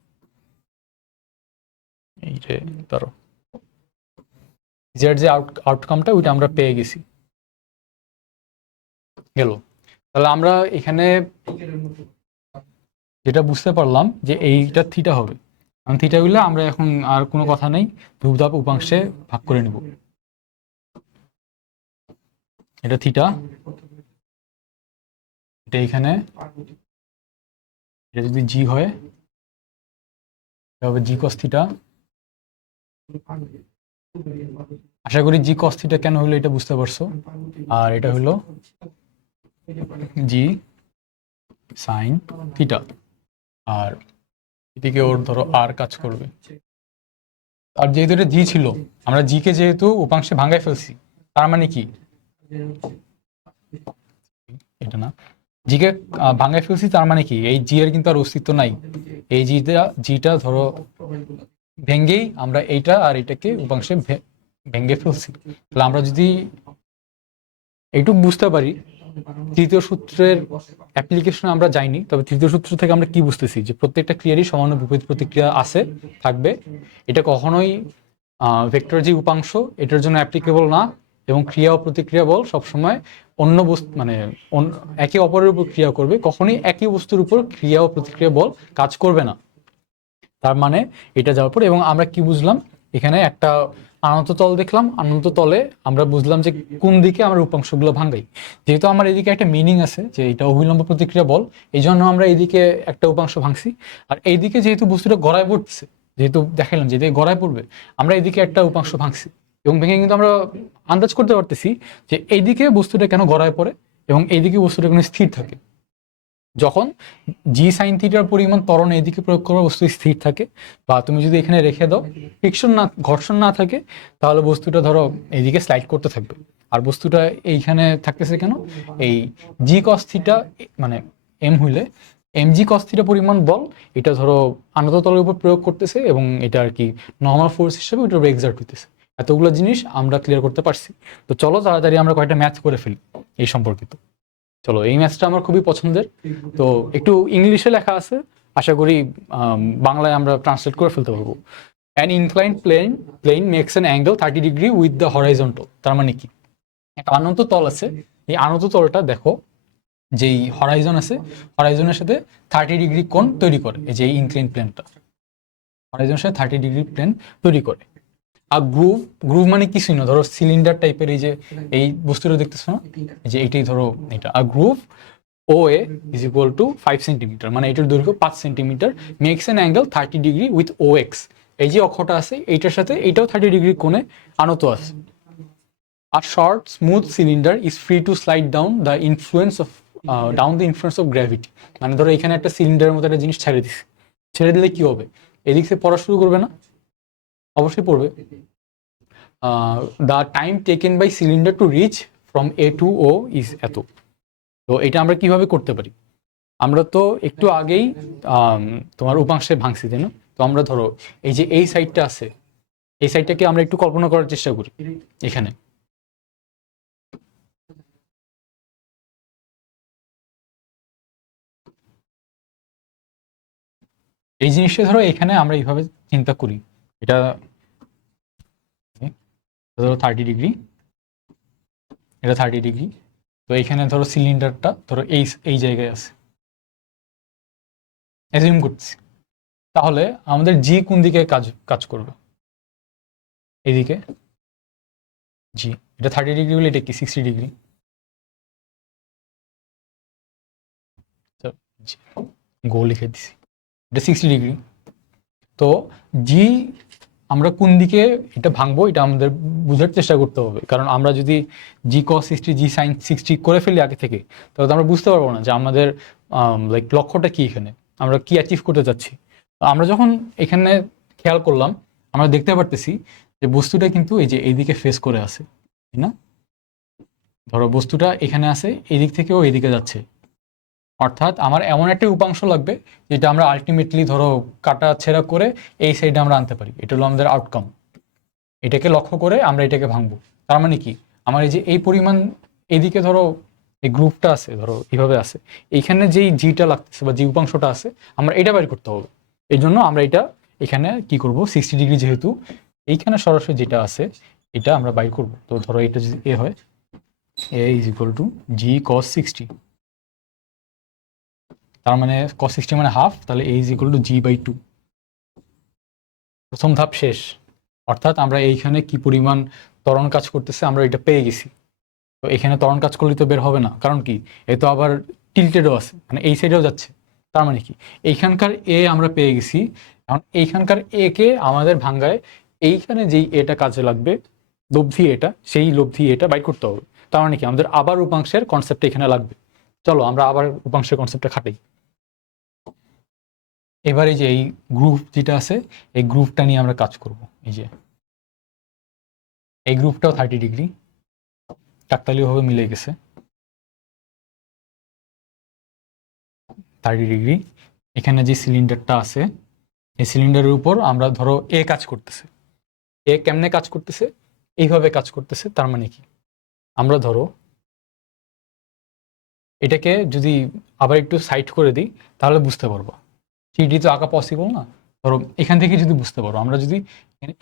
এই যে ধরো ডিজায়ার্ড যে আউটকামটা, ওইটা আমরা পেয়ে গেছি। গেল। তাহলে আমরা এখানে যেটা বুঝতে পারলাম যে এইটা থিটা হবে। থিটা হইলে আমরা এখন আর কোনো কথা নেই, ধ্রুবধাপ উপাংশে ভাগ করে নেব। এটা থিটা, এটা এখানে, এটা যদি জি হয় তবে জি কস থিটা। আশা করি জি কস থিটা কেন হলো এটা বুঝতে পারছো। আর এটা হলো জি সাইন থিটা। আর এদিকে ওর ধরো আর কাজ করবে। আর যেহেতু এটা জি ছিল, আমরা জি কে যেহেতু উপাংশে ভাঙায় ফেলছি, তার মানে কি, এটা না, জি কে ভাঙায় ফেলছি, তার মানে কি এই জি এর কিন্তু আর অস্তিত্ব নাই। এই জিটা ধরো ভেঙ্গেই আমরা এইটা আর এটাকে উপাংশে ভেঙ্গে ফেলছি। তাহলে আমরা যদি এইটুকু বুঝতে পারি, তৃতীয় সূত্রের অ্যাপ্লিকেশনে আমরা যাইনি, তবে তৃতীয় সূত্র থেকে আমরা কি বুঝতেছি যে প্রত্যেকটা ক্রিয়ারই সমান বিপরীত প্রতিক্রিয়া আছে, থাকবে। এটা কখনোই ভেক্টর যে উপাংশ এটার জন্য অ্যাপ্লিকেবল না, এবং ক্রিয়া ও প্রতিক্রিয়া বল সবসময় অন্য বস্তু মানে একে অপরের উপর ক্রিয়া করবে, কখনোই একই বস্তুর উপর ক্রিয়া ও প্রতিক্রিয়া বল কাজ করবে না। তার মানে এটা যাওয়ার পর, এবং আমরা কি বুঝলাম, এখানে একটা আনত তল দেখলাম, আনত তলে আমরা বুঝলাম যে কোন দিকে আমরা উপাংশগুলো ভাঙাই। যেহেতু আমার এদিকে একটা মিনিং আছে যে এটা অভিলম্ব প্রতিক্রিয়া বল, এই জন্য আমরা এইদিকে একটা উপাংশ ভাঙছি। আর এইদিকে যেহেতু বস্তুটা গড়ায় পড়ছে, যেহেতু দেখাইলাম যে এদিকে গড়ায় পড়বে, আমরা এদিকে একটা উপাংশ ভাঙছি। এবং ভেঙে কিন্তু আমরা আন্দাজ করতে পারতেছি যে এইদিকে বস্তুটা কেন গড়ায় পড়ে এবং এইদিকে বস্তুটা কেন স্থির থাকে। যখন জি সাইন থিটার পরিমাণ ত্বরণ এদিকে প্রয়োগ করা বস্তু স্থির থাকে, বা তুমি যদি এখানে রেখে দাও, ফ্রিকশন না, ঘর্ষণ না থাকে, তাহলে বস্তুটা ধরো এইদিকে স্লাইড করতে থাকবে। আর বস্তুটা এইখানে থাকতেছে কেন, এই জি কস থিটা মানে এম হইলে এম জি কস থিটা পরিমাণ বল এটা ধরো আনত তলের উপর প্রয়োগ করতেছে, এবং এটা আর কি নর্মাল ফোর্স হিসেবে ওইটার উপর এক্সার্ট হইতেছে। এতগুলো জিনিস আমরা ক্লিয়ার করতে পারছি। তো চলো তাড়াতাড়ি আমরা কয়েকটা ম্যাথ করে ফেলি এই সম্পর্কিত। চলো, এই ম্যাথটা আমার খুবই পছন্দের। তো একটু ইংলিশে লেখা আছে, আশা করি বাংলায় আমরা ট্রান্সলেট করে ফেলতে পারবো। An inclined plane makes an angle 30 degree with the horizontal. তার মানে কি, একটা আনত তল আছে, এই আনত তলটা দেখো, যেই হরাইজন আছে, হরাইজনের সাথে 30 ডিগ্রি কোণ তৈরি করে। এই যে এই ইনক্লাইন প্লেনটা হরাইজনের সাথে 30 ডিগ্রি প্লেন তৈরি করে। আর গ্রুভ মানে কিছুই না, ধরো সিলিন্ডার টাইপের এই যে এই বস্তুটা দেখতেছো না, যে এইটাই ধরো এটা। আর groove OA is equal to 5 centimetre, মানে এটার দৈর্ঘ্য 5 centimetre, makes an angle 30 degree with OX। এই যে অক্ষটা আছে এইটার সাথে এইটাও 30 ডিগ্রি কোণে আনত আছে। আর short smooth cylinder is free to slide down the influence of gravity. মানে ধরো এখানে একটা সিলিন্ডারের মতো একটা জিনিস ছেড়ে দিচ্ছে, ছেড়ে দিলে কি হবে, এদিক থেকে পড়া শুরু করবে না? অবশ্যই পড়বে। The time taken by cylinder to reach from A to O is এত। তো এটা আমরা কিভাবে করতে পারি, আমরা তো একটু আগেই তোমার উপাংশে ভাঙছি, তাই না? তো আমরা ধরো এই যে এই সাইডটা আছে, এই সাইডটাকে আমরা একটু কল্পনা করার চেষ্টা করি। এখানে এই জিনিসটা ধরো এখানে আমরা এইভাবে চিন্তা করি, এটা ধরো 30 ডিগ্রি, এটা 30 ডিগ্রি। তো এখানে ধরো সিলিন্ডারটা ধরো এই এই জায়গায় আছে, অ্যাজিউম করছি। তাহলে আমাদের জি কোন দিকে কাজ কাজ করবে? এইদিকে জি। এটা 30 ডিগ্রি হলে এটা কি 60 ডিগ্রি? গোল লিখে দিছি, এটা 60 ডিগ্রি। তো জি আমরা কোন দিকে এটা ভাঙবো এটা আমাদের বোঝার চেষ্টা করতে হবে, কারণ আমরা যদি জি কস 60 জি সাইন 60 করে ফেলি আগে থেকে, তাহলে তো আমরা বুঝতে পারবো না যে আমাদের লাইক লক্ষ্যটা কি, এখানে আমরা কি অ্যাচিভ করতে চাচ্ছি। আমরা যখন এখানে খেয়াল করলাম, আমরা দেখতে পারতেছি যে বস্তুটা কিন্তু এই যে এইদিকে ফেস করে আছে, তাই না? ধরো বস্তুটা এখানে আছে, এদিক থেকেও এদিকে যাচ্ছে, অর্থাৎ আমার এমন একটা উপাংশ লাগবে যেটা আমরা আলটিমেটলি ধরো কাটা ছেঁড়া করে এই সাইডে আমরা আনতে পারি। এটা হলো আমাদের আউটকাম। এটাকে লক্ষ্য করে আমরা এটাকে ভাঙবো। তার মানে কি, আমার এই যে এই পরিমাণ এদিকে ধরো এই গ্রুপটা আছে, ধরো এইভাবে আছে, এইখানে যেই জিটা লাগতেছে বা যে উপাংশটা আছে আমরা এটা বের করতে হবে। এই জন্য আমরা এটা এখানে কি করব, 60 ডিগ্রি যেহেতু এইখানে সরাসরি যেটা আছে এটা আমরা বাইর করব। তো ধরো এটা যদি এ হয়, এ ইজ ইকুয়াল টু জি কস 60, তার মানে cos 60 মানে হাফ, তাহলে a is equal two g/2। প্রথম ধাপ শেষ, অর্থাৎ আমরা এইখানে কি পরিমাণ ত্বরণ কাজ করতেছে আমরা এটা পেয়ে গেছি। তো এখানে ত্বরণ কাজ করলে তো বের হবে না, কারণ কি এ তো আবার টিল্টেডও আছে, মানে এই সাইডেও যাচ্ছে। তার মানে কি এইখানকার এ আমরা পেয়ে গেছি, এখন এইখানকার এ কে আমাদের ভাঙ্গায় এইখানে যেই এটা কাজে লাগবে, লব্ধি এটা, সেই লব্ধি এটা বাইর করতে হবে। তার মানে কি আমাদের আবার উপাংশের কনসেপ্টটা এখানে লাগবে। চলো আমরা আবার উপাংশের কনসেপ্টটা খাটাই। এবারে যে এই গ্রুপ যেটা আছে, এই গ্রুপটা নিয়ে আমরা কাজ করব। এই যে এই গ্রুপটাও 30 ডিগ্রি, কাকতালীয়ভাবে মিলে গেছে 30 ডিগ্রি। এখানে যে সিলিন্ডারটা আছে, এই সিলিন্ডারের উপর আমরা ধরো এ কাজ করতেছে। এ কেমনে কাজ করতেছে? এইভাবে কাজ করতেছে। তার মানে কি আমরা ধরো এটাকে যদি আবার একটু সাইড করে দিই তাহলে বুঝতে পারবো। 3D তো আঁকা পসিবল না। ধরো এখান থেকে যদি বুঝতে পারো, আমরা যদি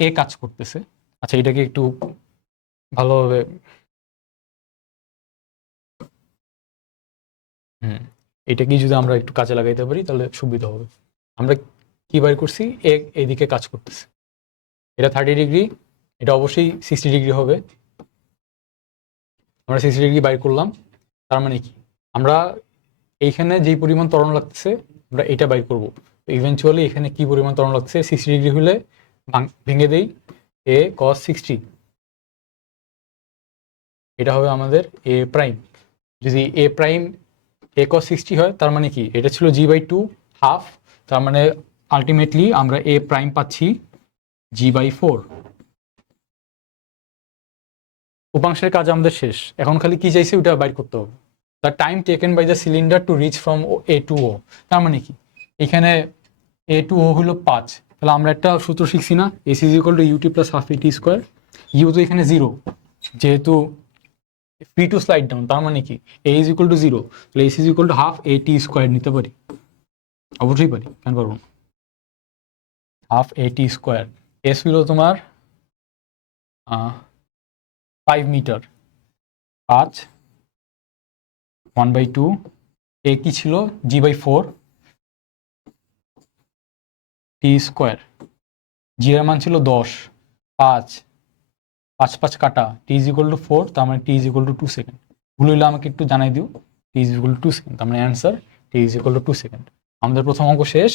এ কাজ করতেছে, আচ্ছা এটাকে একটু ভালোভাবে হুম এটাকে যদি আমরা একটু কাজে লাগাইতে পারি তাহলে সুবিধা হবে। আমরা কি বাইর করছি, এইদিকে কাজ করতেছে, এটা 30 ডিগ্রি, এটা অবশ্যই 60 ডিগ্রি হবে। আমরা 60 ডিগ্রি বাইর করলাম। তার মানে কি আমরা এইখানে যেই পরিমাণ ত্বরণ লাগতেছে আমরা এটা বাইর করব। তো ইভেনচুয়ালি এখানে কি পরিমাণ ত্বরণ লাগছে, 60 ডিগ্রি হলে ভেঙে দেই এ কস 60, এটা হবে আমাদের এ প্রাইম। যদি এ প্রাইম এ কস 60 হয় তার মানে কি এটা ছিল g/2 হাফ, তার মানে আলটিমেটলি আমরা এ প্রাইম পাচ্ছি g/4। উপাংশের কাজ আমাদের শেষ, এখন খালি কি চাইছে ওটা বাইর করতে হবে। The time taken by the cylinder to reach from A to O, তার মানে কি এখানে এ টু ও হলো 5, তাহলে আমরা একটা সূত্র শিখছি না, S is equal to U T plus half A T square. U তো এখানে 0, যেহেতু ফ্রি টু স্লাইড ডাউন, তার মানে কি এ ইজ ইকুয়াল টু 0, তাহলে S is equal to half A T square নিতে পারি। অবশ্যই পারি, কেন পারবো না। হাফ এ টি স্কোয়ার, এস হলো তোমার 5 মিটার, 5 1/2, এ কি ছিল g/4 টি স্কোয়ার, জি এর মান ছিল 10, 5 5 5 কাটা, টি ইজ ইকুয়াল টু 4, তার মানে টি ইজ ইকুয়াল টু 2 সেকেন্ড। ভুল হইলে আমাকে একটু জানাই দিও। টি ইজ ইকুয়াল টু 2 সেকেন্ড, তার মানে answer T is equal two 2 second. আমাদের প্রথম অঙ্ক শেষ।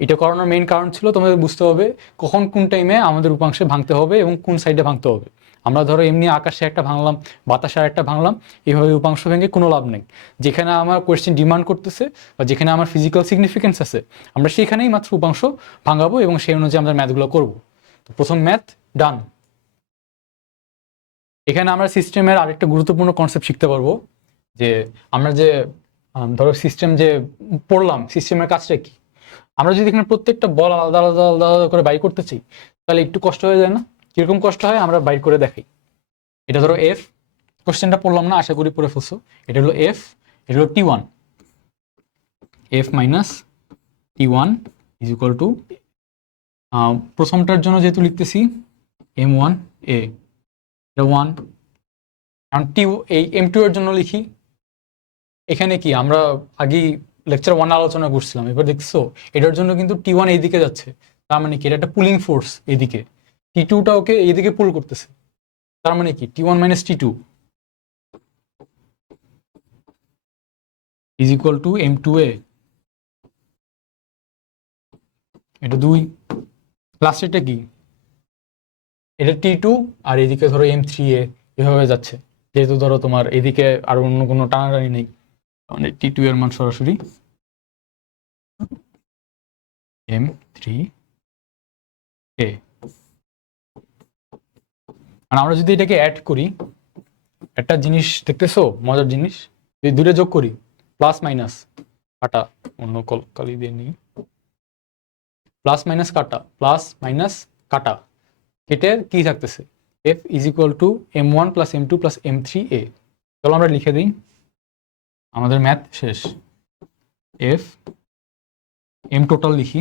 এটা করানোর মেইন কারণ ছিল তোমাদের বুঝতে হবে কখন কোন টাইমে আমাদের উপাংশে ভাঙতে হবে এবং কোন সাইডে ভাঙতে হবে। আমরা ধরো এমনি আকাশে একটা ভাঙলাম, বাতাসে একটা ভাঙলাম, এইভাবে উপাংশ ভেঙে কোনো লাভ নেই। যেখানে আমার কোয়েশ্চেন ডিমান্ড করতেছে বা যেখানে আমার ফিজিক্যাল সিগনিফিকেন্স আছে আমরা সেখানেই মাত্র উপাংশ ভাঙাবো এবং সেই অনুযায়ী আমরা ম্যাথগুলো করবো। তো প্রথম ম্যাথ ডান। এখানে আমরা সিস্টেমের আরেকটা গুরুত্বপূর্ণ কনসেপ্ট শিখতে পারবো, যে আমরা যে ধরো সিস্টেম যে পড়লাম, সিস্টেমের কাজটা কি? আমরা যদি এখানে প্রত্যেকটা বল আলাদা আলাদা আলাদা আলাদা করে বাইর করতে চাই, তাহলে একটু কষ্ট হয়ে যায় না? কিরকম কষ্ট হয় আমরা বাইর করে দেখাই। এটা ধরো এফ, কোশ্চেনটা পড়লাম না, আশা করি পড়ে ফেলছো। এটা হলো এফ, এটা হলো T1, F minus T1 is equal to, প্রথমটার জন্য যেহেতু লিখতেছি M1 A, এটা 1, কারণ এই M2 এর জন্য লিখি। এখানে কি আমরা আগেই লেকচার 1 আলোচনা করছিলাম, এবার দেখছো এটার জন্য কিন্তু T1 এইদিকে যাচ্ছে, তার মানে কি এটা একটা পুলিং ফোর্স, এদিকে T2টা ওকে এইদিকে পুল করতেছে, তার মানে কি T1 minus T2 is equal two M2A, এটা 2, প্লাস এটা কি, এটা T2, আর এদিকে ধরো M3A এভাবে যাচ্ছে, যেহেতু ধরো তোমার এদিকে আর অন্য কোনো টানাটানি নেই, মানে T2 এর মান সরাসরি M3A। আর আমরা যদি এটাকে অ্যাড করি, একটা জিনিস দেখতেছো মজার জিনিস, যদি দুটো যোগ করি, প্লাস মাইনাস কাটা, অন্য কালি দিয়ে নিই, প্লাস মাইনাস কাটা, প্লাস মাইনাস কাটা, কেটে কি থাকতেছে, F is equal two M1 plus M2 plus M3A। চলো আমরা লিখে দিই, আমাদের ম্যাথ শেষ। এফ এম টোটাল লিখি,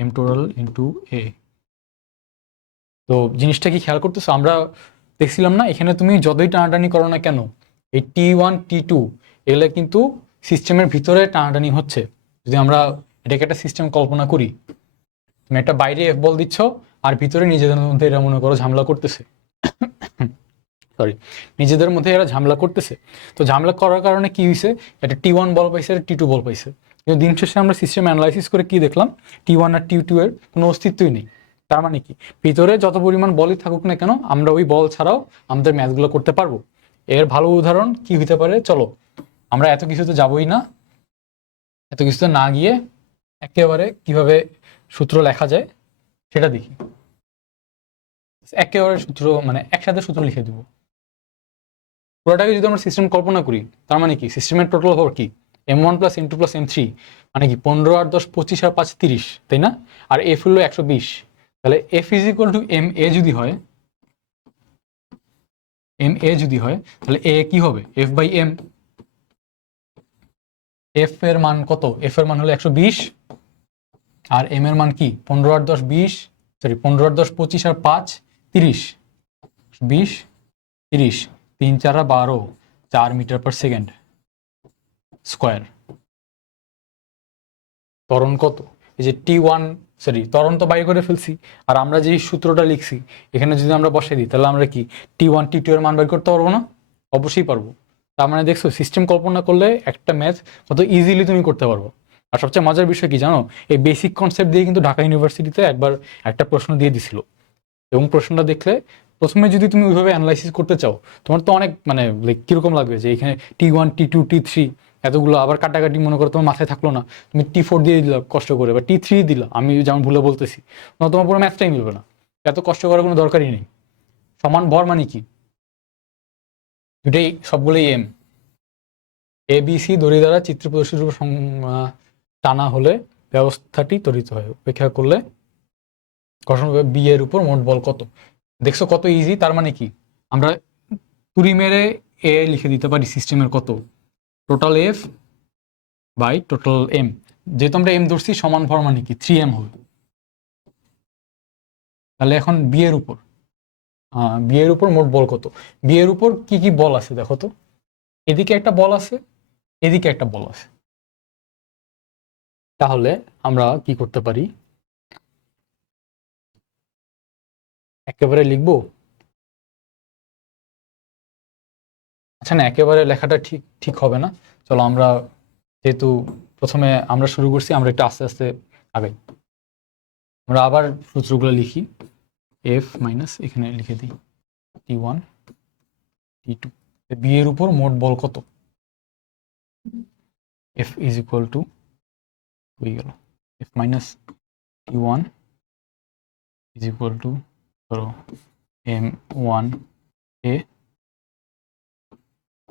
এম টোটাল ইন্টু এ। তো জিনিসটা কি খেয়াল করতেছো, আমরা দেখছিলাম না এখানে তুমি যতই টানাটানি করো না কেন, এই T1 T2 এগুলো কিন্তু সিস্টেমের ভিতরে টানাটানি হচ্ছে। যদি আমরা এটাকে একটা সিস্টেম কল্পনা করি, তুমি একটা বাইরে এফ বল দিচ্ছ, আর ভিতরে নিজেদের মধ্যে এরা মনে করো ঝামেলা করতেছে, সরি, নিজেদের মধ্যে এরা ঝামেলা করতেছে। তো ঝামেলা করার কারণে কি হয়েছে, একটা T1 বল পাইছে, একটা T2 বল পাইছে, কিন্তু দিন শেষে আমরা সিস্টেম অ্যানালাইসিস করে কি দেখলাম, T1 আর T2 এর কোনো অস্তিত্বই নেই। তার মানে কি, ভিতরে যত পরিমাণ বলই থাকুক না কেন, আমরা ওই বল ছাড়াও আমাদের ম্যাথগুলো করতে পারবো। এর ভালো উদাহরণ কি হতে পারে, চলো আমরা এত কিছুতে যাবোই না, এত কিছুতে না গিয়ে একেবারে কিভাবে সূত্র লেখা যায় সেটা দেখি। একেবারে সূত্র মানে একসাথে সূত্র লিখে দিব পুরোটাকে। যদি আমরা সিস্টেম কল্পনা করি, তার মানে কি সিস্টেমের টোটাল পাওয়ার কি, M1 plus M2 plus M3, মানে কি 15 আর 10 25 আর 5 30, তাই না? আর এফ হলো 120, তাহলে F is equal to M A যদি হয়, তাহলে এ কি হবে, এফ বাই এম। এফ এর মান কত, এফ এর মান হলো 120, আর এম এর মান কি 15 আর 10 20, সরি 15 আর 10 25 আর 5 30, 20 30, 3 4 12, 4 মিটার পার সেকেন্ড স্কোয়ার। ত্বরণ কত, এই যে T1, সরি ত্বরণ তো বাইর করে ফেলছি, আর আমরা যে সূত্রটা লিখছি এখানে যদি আমরা বসাই দিই, তাহলে আমরা কি T1 T2 এর মান বের করতে পারবো না? অবশ্যই পারবো। তার মানে দেখছো সিস্টেম কল্পনা করলে একটা ম্যাথ কত ইজিলি তুমি করতে পারবো। আর সবচেয়ে মজার বিষয় কি জানো, এই বেসিক কনসেপ্ট দিয়ে কিন্তু ঢাকা ইউনিভার্সিটিতে একবার একটা প্রশ্ন দিয়ে দিছিল, এবং প্রশ্নটা দেখলে প্রথমে যদি তুমি ওইভাবে অ্যানালাইসিস করতে চাও, তোমার তো অনেক মানে কিরকম লাগবে যে এখানে T1 T2 T3 এতগুলো আবার কাটাকাটি মনে করো তোমার মাথায় থাকলো না, তুমি T4 দিয়ে দিলা কষ্ট করে, বা T3 দিলা, আমি যেমন ভুলে বলতেছি, তোমার পুরো ম্যাথটাই মিলবে না। এত কষ্ট করার কোনো দরকারই নেই। সমান ভর মানে কি, দুটাই সবগুলোই এম, এ বি সি দড়ি দ্বারা চিত্র প্রদর্শিত টানা হলে ব্যবস্থাটি ত্বরিত হয়, উপেক্ষা করলে গঠন বি এর উপর মোট বল কত। দেখছো কত ইজি, তার মানে কি আমরা তুড়ি মেরে এ লিখে দিতে পারি সিস্টেমের কত, total F by total M. যেহেতু আমরা এম ধরছি, সমান ভর মানে কি 3m হবে। তাহলে এখন বি এর উপর মোট বল কত, বি এর উপর কি কি বল আছে দেখো তো, এদিকে একটা বল আছে, এদিকে একটা বল আছে। তাহলে আমরা কি করতে পারি, একেবারে লিখবো, আচ্ছা না একেবারে লেখাটা ঠিক ঠিক হবে না, চলো আমরা যেহেতু প্রথমে আমরা শুরু করছি, আমরা একটু আস্তে আস্তে আগাই। আমরা আবার সূত্রগুলো লিখি, এফ মাইনাস এখানে লিখে দিই T1 T2, বি এর উপর মোট বল কত, এফ ইজ ইকুয়াল টু হয়ে গেল F minus T1 is equal two ধরো M1A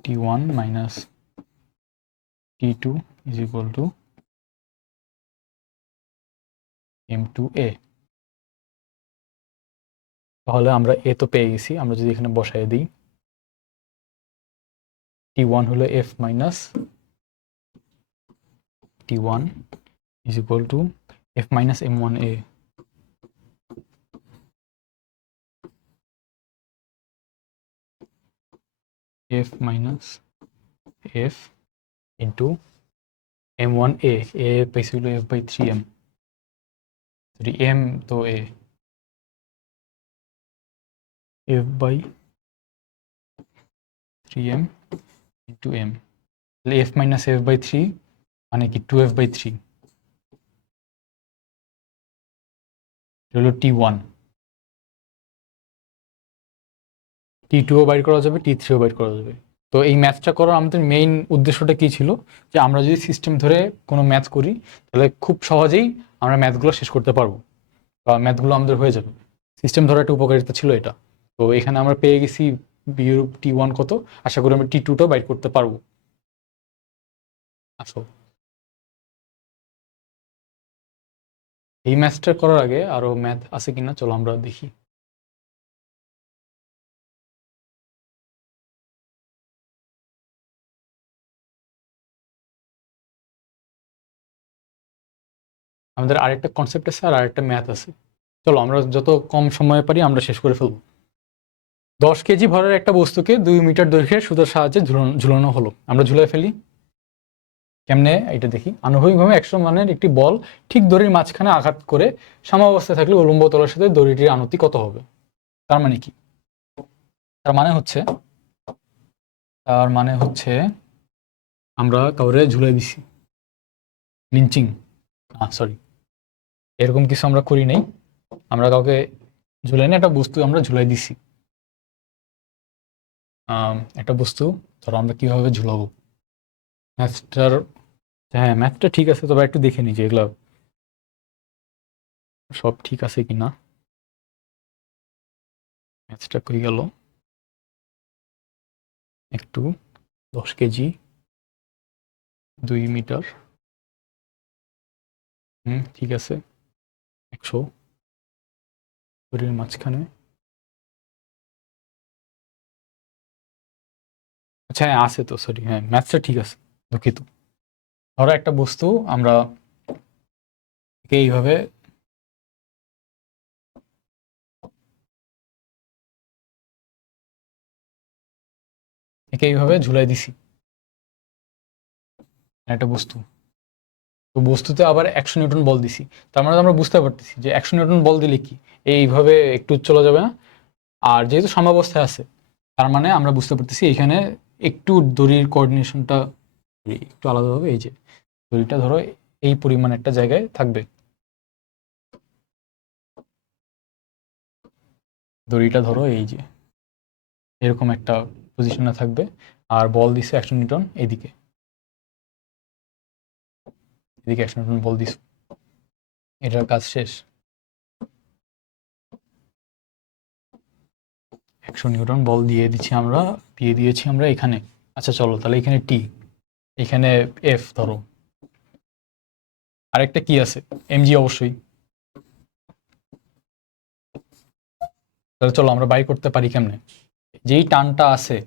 T1 minus T2 is equal to M2A। তাহলে আমরা এ তো পেয়ে গেছি, আমরা যদি এখানে বসায় দিই T1 হলো F minus T1 is equal to F minus M1A। F minus F into M1A, A পাইছি হলো F by 3M, sorry M তো A, F by 3M into M, তাহলে F minus F by 3 মানে কি 2F by 3, হলো T1। T2ও বাইর করা যাবে, T3ও বাইর করা যাবে। তো এই ম্যাথটা করার আমাদের মেইন উদ্দেশ্যটা কি ছিল, যে আমরা যদি সিস্টেম ধরে কোনো ম্যাথ করি তাহলে খুব সহজেই আমরা ম্যাথগুলো শেষ করতে পারবো বা ম্যাথগুলো আমাদের হয়ে যাবে। সিস্টেম ধরে একটা উপকারিতা ছিল এটা। তো এখানে আমরা পেয়ে গেছি বিয়োগ T1 কত, আশা করি আমরা T2টাও বাইর করতে পারবো। আসো এই ম্যাথটা করার আগে আরো ম্যাথ আছে কিনা চলো আমরা দেখি। আমাদের আরেকটা কনসেপ্ট আছে আর আরেকটা ম্যাথ আছে, চলো আমরা যত কম সময়ে পারি আমরা শেষ করে ফেলবো। 10 কেজি ভরের একটা বস্তুকে 2 মিটার দৈর্ঘ্যের সুতার সাহায্যে ঝুলানো হলো, আমরা ঝুলাই ফেলি। কেমনে এটা দেখি। আনুভূমিকভাবে 100 মানের একটি বল ঠিক দড়ির মাঝখানে আঘাত করে সাম্যাবস্থায় থাকলে উলম্ব তলের সাথে দড়িটির আনতি কত হবে? তার মানে কি? তার মানে হচ্ছে আমরা কাউরে ঝুলাই দিছি, লিঞ্চিং, সরি এরকম কিছু আমরা করি নাই, আমরা কাউকে ঝুলাই না, একটা বস্তু আমরা ঝুলাই দিছি। একটা বস্তু ধরো আমরা কিভাবে ঝুলাবো ম্যাথটার, হ্যাঁ ম্যাথটা ঠিক আছে, তবে একটু দেখে নিই যে এগুলো সব ঠিক আছে কিনা। ম্যাথটা কই গেল, একটু 10 কেজি 2 মিটার, ঠিক আছে, 100 দড়ির মাঝখানে, আচ্ছা হ্যাঁ আছে তো, সরি হ্যাঁ ম্যাথটা ঠিক আছে, দুঃখিত। ধরো একটা বস্তু আমরা এইভাবে এইভাবে ঝুলাই দিছি একটা বস্তু, তো বস্তুতে আবার 100 নিউটন বল দিছি। তার মানে আমরা বুঝতে পারতেছি যে 100 নিউটন বল দিলে কি এইভাবে একটু চলে যাবে না, আর যেহেতু সাম্যাবস্থায় আছে তার মানে আমরা বুঝতে পারতেছি এখানে একটু দড়ির কোঅর্ডিনেশনটা একটু আলাদা হবে। এই যে দড়িটা ধরো এই পরিমাণ একটা জায়গায় থাকবে, দড়িটা ধরো এই যে এরকম একটা পজিশনে থাকবে, আর বল দিছে 100 নিউটন এদিকে, এদিকে 100 নিউটন বল দিছে, এটার কাজ শেষ। 100 নিউটন বল দিয়ে দিয়েছি আমরা এখানে। আচ্ছা চলো তাহলে এখানে টি, এখানে এফ ধরো, আরেকটা কি আছে এমজি অবশ্যই। তাহলে চলো আমরা বাই করতে পারি কেমনে, যেই টানটা আছে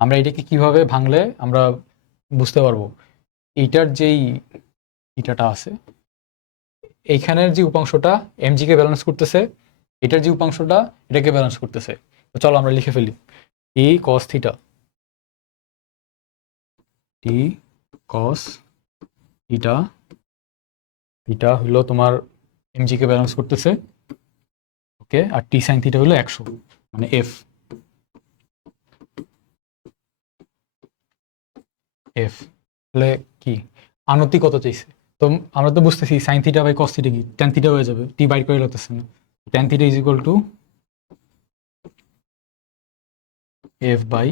আমরা এটাকে কিভাবে ভাঙলে আমরা বুঝতে পারবো। এইটার যেই ইটাটা আছে এইখানের যে উপাংশটা এমজি কে ব্যালেন্স করতেছে, এটার যে উপাংশটা এটাকে ব্যালেন্স করতেছে। তো চলো আমরা লিখে ফেলি টি কস থিটা, টি কস থিটা, থিটা হলো তোমার এমজি কে ব্যালেন্স করতেছে, ওকে, আর টি সাইন থিটা হলো 100 মানে এফ, এফ তাহলে কি আনতি কত চাইছে, তো আমরা তো বুঝতেছি sine theta by cos theta কি ট্যান থিটা হয়ে যাবে, টি বাইর করে লাগতেছে না, tan theta is equal to F by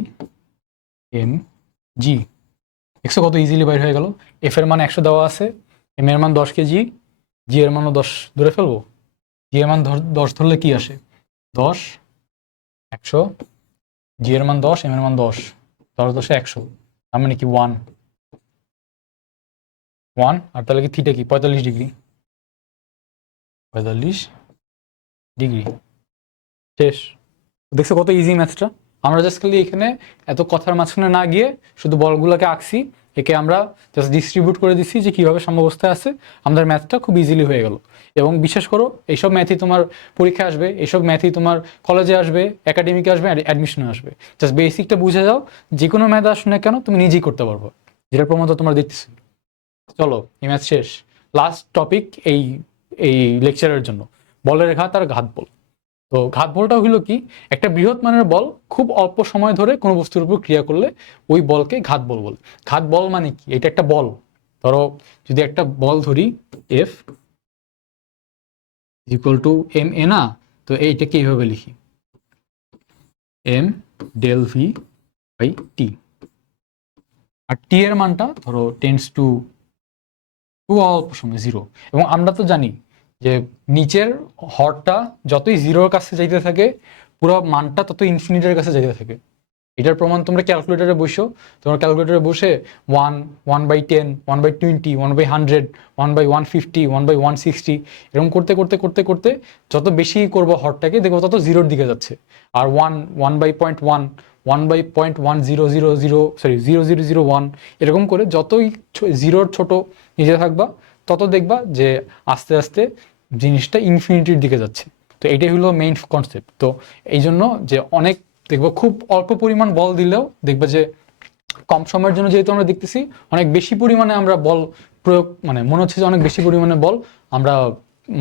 M G. একশো কত ইজিলি বাইর হয়ে গেল, এফ এর মান 100 দেওয়া আছে, এম এর মান 10 কেজি, জি এর মানও 10 ধরে ফেলবো, জি এর মান 10 ধরলে কি আসে 10 100, জি এর মান 10 এম এর মান 10, 10 10 100, তার মানে কি 1, 1, আর তাহলে কি থিটা কি 45 ডিগ্রি, 45 ডিগ্রি। শেষ। দেখছো কত ইজি ম্যাথটা। আমরা জাস্ট খালি এখানে এত কথার মাঝখানে না গিয়ে শুধু বলগুলোকে আঁকছি, একে আমরা জাস্ট ডিস্ট্রিবিউট করে দিচ্ছি যে কীভাবে সাম্যাবস্থায় আছে, আমাদের ম্যাথটা খুব ইজিলি হয়ে গেল। এবং বিশ্বাস করো এইসব ম্যাথই তোমার পরীক্ষা আসবে, এইসব ম্যাথই তোমার কলেজে আসবে, একাডেমিকে আসবে, অ্যাডমিশনে আসবে। জাস্ট বেসিকটা বুঝে যাও, যে কোনো ম্যাথ আসুন না কেন তুমি নিজেই করতে পারবো, যেটার প্রমাণ তো তোমরা দেখতেছি। চলো এই ম্যাথ শেষ। লাস্ট টপিক এই এই লেকচারের জন্য, বলের ঘাত আর ঘাত বল। তো ঘাত বলটা হলো কি, একটা বৃহৎ মানের বল খুব অল্প সময় ধরে কোনো বস্তুর উপর ক্রিয়া করলে ওই বলকে ঘাত বল বলে। ঘাত বল মানে কি, এটা একটা বল, ধরো যদি একটা বল ধরি এফ ইকুয়াল টু এম এ না, তো এইটাকে এইভাবে লিখি এম ডেল ভি বাই টি, আর টি এর মানটা ধরো টেন্স টু খুব অল্প সময় 0। এবং আমরা তো জানি যে নিচের হরটা যতই 0-র কাছে যাইতে থাকে পুরো মানটা তত ইনফিনিটের কাছে যাইতে থাকে। এটার প্রমাণ তোমরা ক্যালকুলেটরে বসো, তোমরা ক্যালকুলেটরে বসে 1, 1/10, 1/20, 1/100, 1/150, 1/160 এরকম করতে করতে করতে করতে যত বেশি করবো হরটাকে দেখবো তত 0-র দিকে যাচ্ছে। আর 1/0.1, 1/10000, সরি 0001 এরকম করে যতই 0-র ছোট নিচে থাকবা তত দেখবা যে আস্তে আস্তে জিনিসটা ইনফিনিটির দিকে যাচ্ছে। তো এটাই হলো মেইন কনসেপ্ট। তো এই জন্য যে অনেক দেখবো খুব অল্প পরিমাণ বল দিলেও দেখবা যে কম সময়ের জন্য যেহেতু আমরা দেখতেছি অনেক বেশি পরিমাণে আমরা বল প্রয়োগ, মানে মনে হচ্ছে যে অনেক বেশি পরিমাণে বল আমরা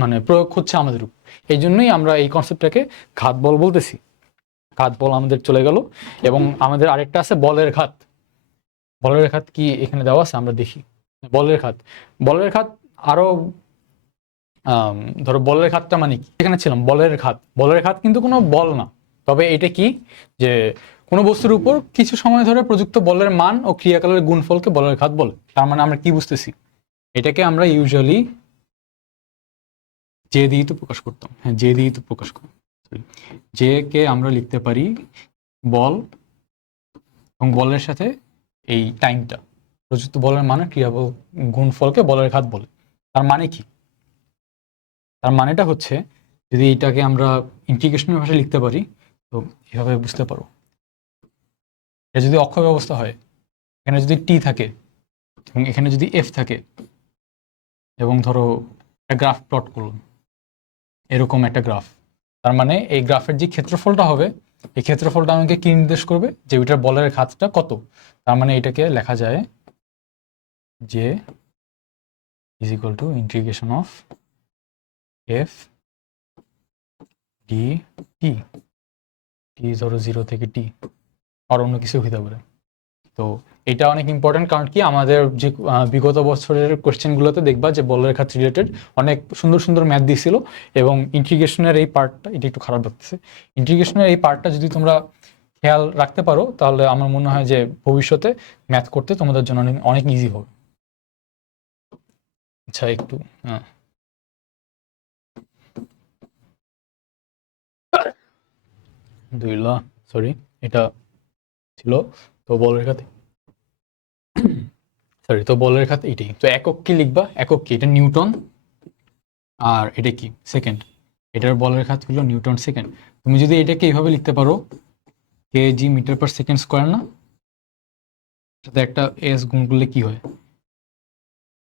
মানে প্রয়োগ হচ্ছে আমাদের উপর। এই জন্যই আমরা এই কনসেপ্টটাকে ঘাত বল বলতেছি। ঘাত বল আমাদের চলে গেল। এবং আমাদের আরেকটা আছে বলের ঘাত। বলের ঘাত কি এখানে দেওয়া আছে, আমরা দেখি। বলের ঘাত, বলের ঘাত আরো ধরো বলের ঘাতটা মানে কি, এখানে ছিলাম বলের ঘাত। বলের ঘাত কিন্তু কোনো বল না, তবে এটা কি যে কোনো বস্তুর উপর কিছু সময় ধরে প্রযুক্ত বলের মান ও ক্রিয়াকলাপের গুণফলকে বলের ঘাত বলে। তার মানে আমরা কি বুঝতেছি, এটাকে আমরা ইউজুয়ালি জে দিয়ে তো প্রকাশ করতাম। হ্যাঁ, জে দিয়ে তো প্রকাশ করতাম। জে কে আমরা লিখতে পারি বল এবং বলের সাথে এই টাইমটা, প্রযুক্ত বলের মানে ক্রিয়াবল গুণফলকে বলের ঘাত বলে। তার মানে কি, তার মানেটা হচ্ছে যদি এটাকে আমরা ইন্টিগ্রেশনের ভাষায় লিখতে পারি তো এভাবে বুঝতে পারো। এটা যদি অক্ষয় ব্যবস্থা হয়, এখানে যদি টি থাকে এবং এখানে যদি এফ থাকে, এবং ধরো একটা গ্রাফ প্লট করলাম, এরকম একটা গ্রাফ, তার মানে এই গ্রাফের যে ক্ষেত্রফলটা হবে এই ক্ষেত্রফলটা আমাকে কি নির্দেশ করবে যে ওইটার বলের ঘাতটা কত। তার মানে এটাকে লেখা যায় যে is equal to integration of F D T, T ধরো 0 থেকে টি, আর অন্য কিছু হইতে পারে। তো এটা অনেক ইম্পর্টেন্ট, কারণ কি আমাদের যে বিগত বছরের কোশ্চেনগুলোতে দেখবা যে বলের ঘাত রিলেটেড অনেক সুন্দর সুন্দর ম্যাথ দিয়েছিল। এবং ইন্টিগ্রেশনের এই পার্টটা, এটা একটু খারাপ লাগতেছে, ইন্টিগ্রেশনের এই পার্টটা যদি তোমরা খেয়াল রাখতে পারো তাহলে আমার মনে হয় যে ভবিষ্যতে ম্যাথ করতে তোমাদের জন্য অনেক ইজি হবে। আচ্ছা একটু দুইলা, সরি এটা ছিল। তো বলের ঘাত, সরি, তো বলের ঘাত এটাই। তো একক কি লিখবা, একক কি, এটা নিউটন, আর এটা কি সেকেন্ড, এটার বলের ঘাত হলো নিউটন সেকেন্ড। তুমি যদি এটাকে এইভাবে লিখতে পারো K G metre per second square না, সাথে একটা এস গুণ করলে কি হয়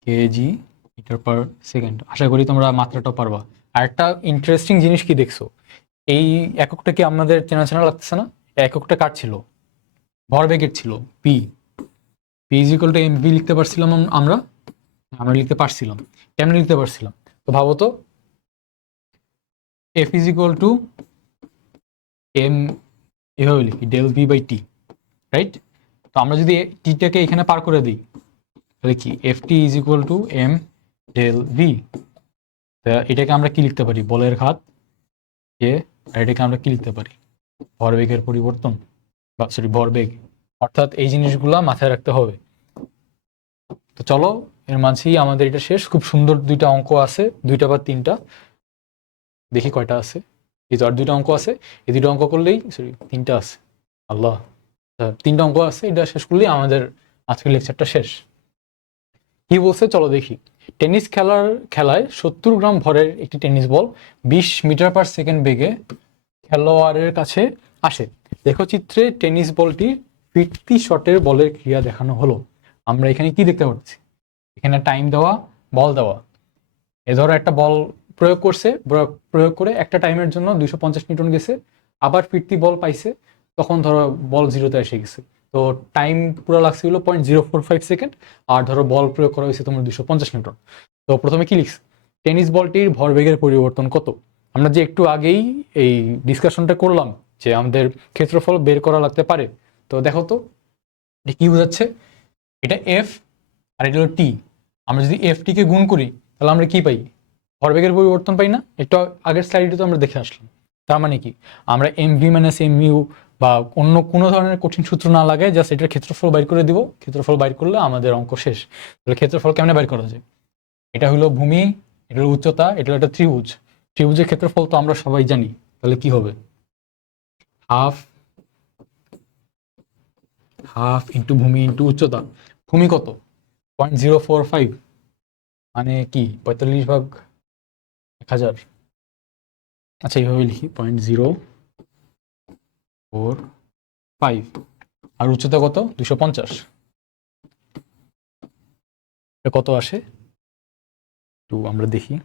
কেজি মিটার পার সেকেন্ড। আশা করি তোমরা মাত্রাটাও পারবা। আর একটা ইন্টারেস্টিং জিনিস কি দেখছো, এই এককটা কি আমাদের চেনা চেনা লাগতেছে না? এককটা কার ছিল, ভরবেগের ছিল, P. P is equal to M V লিখতে পারছিলাম আমরা, আমরা লিখতে পারছিলাম। কেমন লিখতে পারছিলাম, তো ভাবো তো, F is equal to M, এভাবে লিখি del V by T, right? তো আমরা যদি টিটাকে এখানে পার করে দিই তাহলে কি F T is equal to M del V. এটাকে আমরা কি লিখতে পারি, বলের ঘাত এ, আর এটাকে আমরা কি লিখতে পারি, ভরবেগের পরিবর্তন, বা সরি ভরবেগ। অর্থাৎ এই জিনিসগুলা মাথায় রাখতে হবে। তো চলো এর মাঝেই আমাদের এটা শেষ। খুব সুন্দর দুইটা অঙ্ক আছে, দুইটা বা তিনটা, দেখি কয়টা আছে। এই তো আর দুইটা অঙ্ক আছে, এই দুইটা অঙ্ক করলেই, সরি তিনটা আছে, আল্লাহ, তিনটা অঙ্ক আছে, এটা শেষ করলেই আমাদের আজকের লেকচারটা শেষ। কি বলছে চলো দেখি। টেনিস খেলায় 70 গ্রাম ভরের একটি tennis ball 20 metre per second বেগে খেলোয়াড়ের কাছে আসে। দেখো চিত্রে টেনিস বলটি ফিরতি শটের বলের ক্রিয়া দেখানো হলো। আমরা এখানে কি দেখতে পাচ্ছি, এখানে টাইম দেওয়া, বল দেওয়া। এ ধরো একটা বল প্রয়োগ করছে, প্রয়োগ করে একটা টাইমের জন্য 250 নিউটন গেছে, আবার ফিরতি বল পাইছে, তখন ধরো বল জিরোতে এসে গেছে। তো টাইম পুরো লাগছে হলো 0.045 সেকেন্ড, আর ধরো বল প্রয়োগ করা হয়েছে তোমার 250 নিউটন। তো প্রথমে কি লিখছে, টেনিস বলটির ভরবেগের পরিবর্তন কত। আমরা যে একটু আগেই এই ডিসকাশনটা করলাম যে আমাদের ক্ষেত্রফল বের করা লাগতে পারে। তো দেখো তো এটা কি বোঝাচ্ছে, এটা এফ আর এটা হলো টি। আমরা যদি এফ টিকে গুণ করি তাহলে আমরা কি পাই, ভরবেগের পরিবর্তন পাই না। একটু আগের স্লাইডে তো আমরা দেখে আসলাম। তার মানে কি, আমরা M V minus M U বা অন্য কোনো ধরনের কঠিন সূত্র না লাগায় জাস্ট এটার ক্ষেত্রফল বাইর করে দিব। ক্ষেত্রফল বাইর করলে আমাদের অঙ্ক শেষ। তাহলে ক্ষেত্রফল কেমনে বাইর করা যায়, এটা হলো ভূমি, এটা হলো উচ্চতা, এটা হলো একটা ত্রিভুজ। ত্রিভুজের ক্ষেত্রফল তো আমরা সবাই জানি। তাহলে কি হবে, হাফ হাফ ইন্টু ভূমি ইন্টু উচ্চতা। ভূমি কত, 0.045, মানে কি 45/1000। আচ্ছা এইভাবে লিখি 0.045। আর উচ্চতা কত, 250। এটা কত আসে তো আমরা দেখি।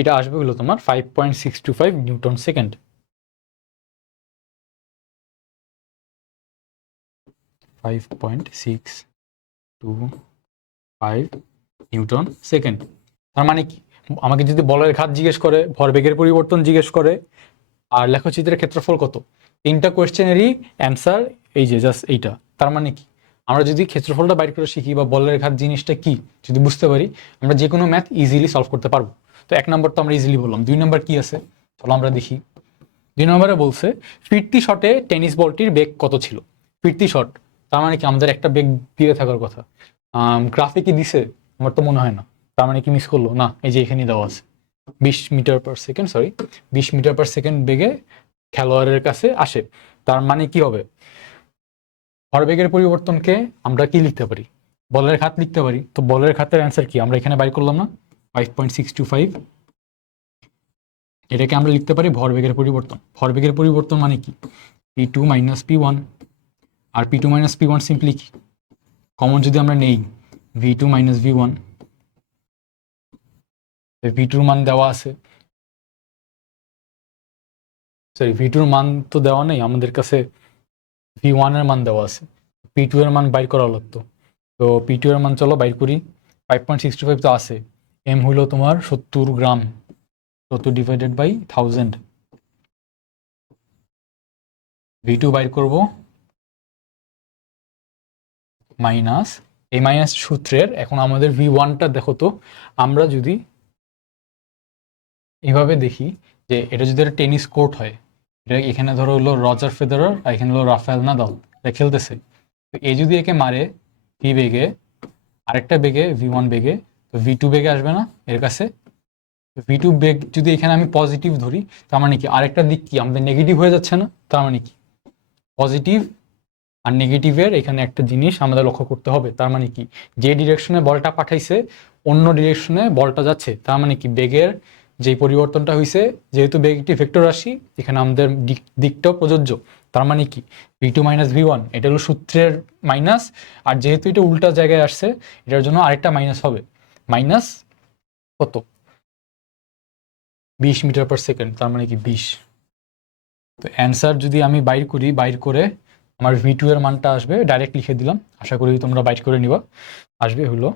এটা আসবে হলো তোমার 5.625 নিউটন সেকেন্ড। 5.625 Newton second. তার মানে কি, আমাকে যদি বলের ঘাত জিজ্ঞেস করে, ভরবেগের পরিবর্তন জিজ্ঞেস করে, আর লেখচিত্রের ক্ষেত্রফল কত, তিনটা কোয়েশ্চেনেরই অ্যান্সার এই যে জাস্ট এইটা। তার মানে কি, আমরা যদি ক্ষেত্রফলটা বাইর করে শিখি বা বলের ঘাত জিনিসটা কি যদি বুঝতে পারি, আমরা যে কোনো ম্যাথ ইজিলি সলভ করতে পারবো। তো 1 নম্বর তো আমরা ইজিলি বললাম। 2 নম্বর কি আছে চলো আমরা দেখি। 2 নম্বরে বলছে ফিরতি শটে টেনিস বলটির বেগ কত ছিল। ফিরতি শট তার মানে কি, আমাদের একটা বেগ দিয়ে থাকার কথা। গ্রাফে কি দিছে, আমার তো মনে হয় না। তার মানে কি মিস করলো না, এই যে এখানে দেওয়া আছে 20 metre per second, sorry 20 metre per second বেগে খেলোয়াড়ের কাছে আসে। তার মানে কি হবে, ভরবেগের পরিবর্তনকে আমরা কি লিখতে পারি, বলের ঘাত লিখতে পারি। তো বলের ঘাতের অ্যান্সার কি, আমরা এখানে বাইর করলাম না, 5.625। এটাকে আমরা লিখতে পারি ভরবেগের পরিবর্তন। ভরবেগের পরিবর্তন মানে কি, P2 মাইনাস P1। আর P2 মাইনাস P1 সিম্পলি কি, কমন যদি আমরা নেই, V2 মাইনাস V1। V2 মান দেওয়া আছে, সরি V2 মান তো দেওয়া নেই আমাদের কাছে, V1 এর মান দেওয়া আছে। P2 এর মান বাইর করা লাগতো। তো P2 এর মান চলো বাইর করি। 5.625 তো আছে, এম হইলো তোমার 70 গ্রাম, 70 ডিভাইডেড বাই 1000। V2 বাইর করব মাইনাস, এই মাইনাস সূত্রের এখন আমাদের V1টা দেখো তো। আমরা যদি এইভাবে দেখি যে এটা যদি একটা টেনিস কোর্ট হয়, এটা এখানে ধরো হলো রজার ফেদেরার আর এখানে হলো রাফায়েল নাদাল, এটা খেলতেছে। তো এ যদি একে মারে ভি বেগে, আরেকটা বেগে V1 বেগে, তো V2 বেগে আসবে না এর কাছে। V2 বেগ যদি এখানে আমি পজিটিভ ধরি, তার মানে কি আরেকটা দিক কি আমাদের নেগেটিভ হয়ে যাচ্ছে না। তার মানে কি, পজিটিভ আর নেগেটিভের এখানে একটা জিনিস আমাদের লক্ষ্য করতে হবে। তার মানে কি, যে ডিরেকশনে বলটা পাঠাইছে অন্য ডিরেকশনে বলটা যাচ্ছে। তার মানে কি, বেগের যে পরিবর্তনটা হয়েছে, যেহেতু বেগ একটি ভেক্টর রাশি, এখানে আমাদের দিকটাও প্রযোজ্য। তার মানে কি, V2 মাইনাস V1 এটা হলো সূত্রের মাইনাস, আর যেহেতু এটা উল্টা জায়গায় আসছে এটার জন্য আরেকটা মাইনাস হবে, মাইনাস কত, 20 মিটার পার সেকেন্ড। তার মানে কি 20। তো অ্যান্সার যদি আমি বাইর করি, বাইর করে আমার V2 এর মানটা আসবে, ডাইরেক্ট লিখে দিলাম, আশা করি তোমরা বাইট করে নিবা। আসবে হলো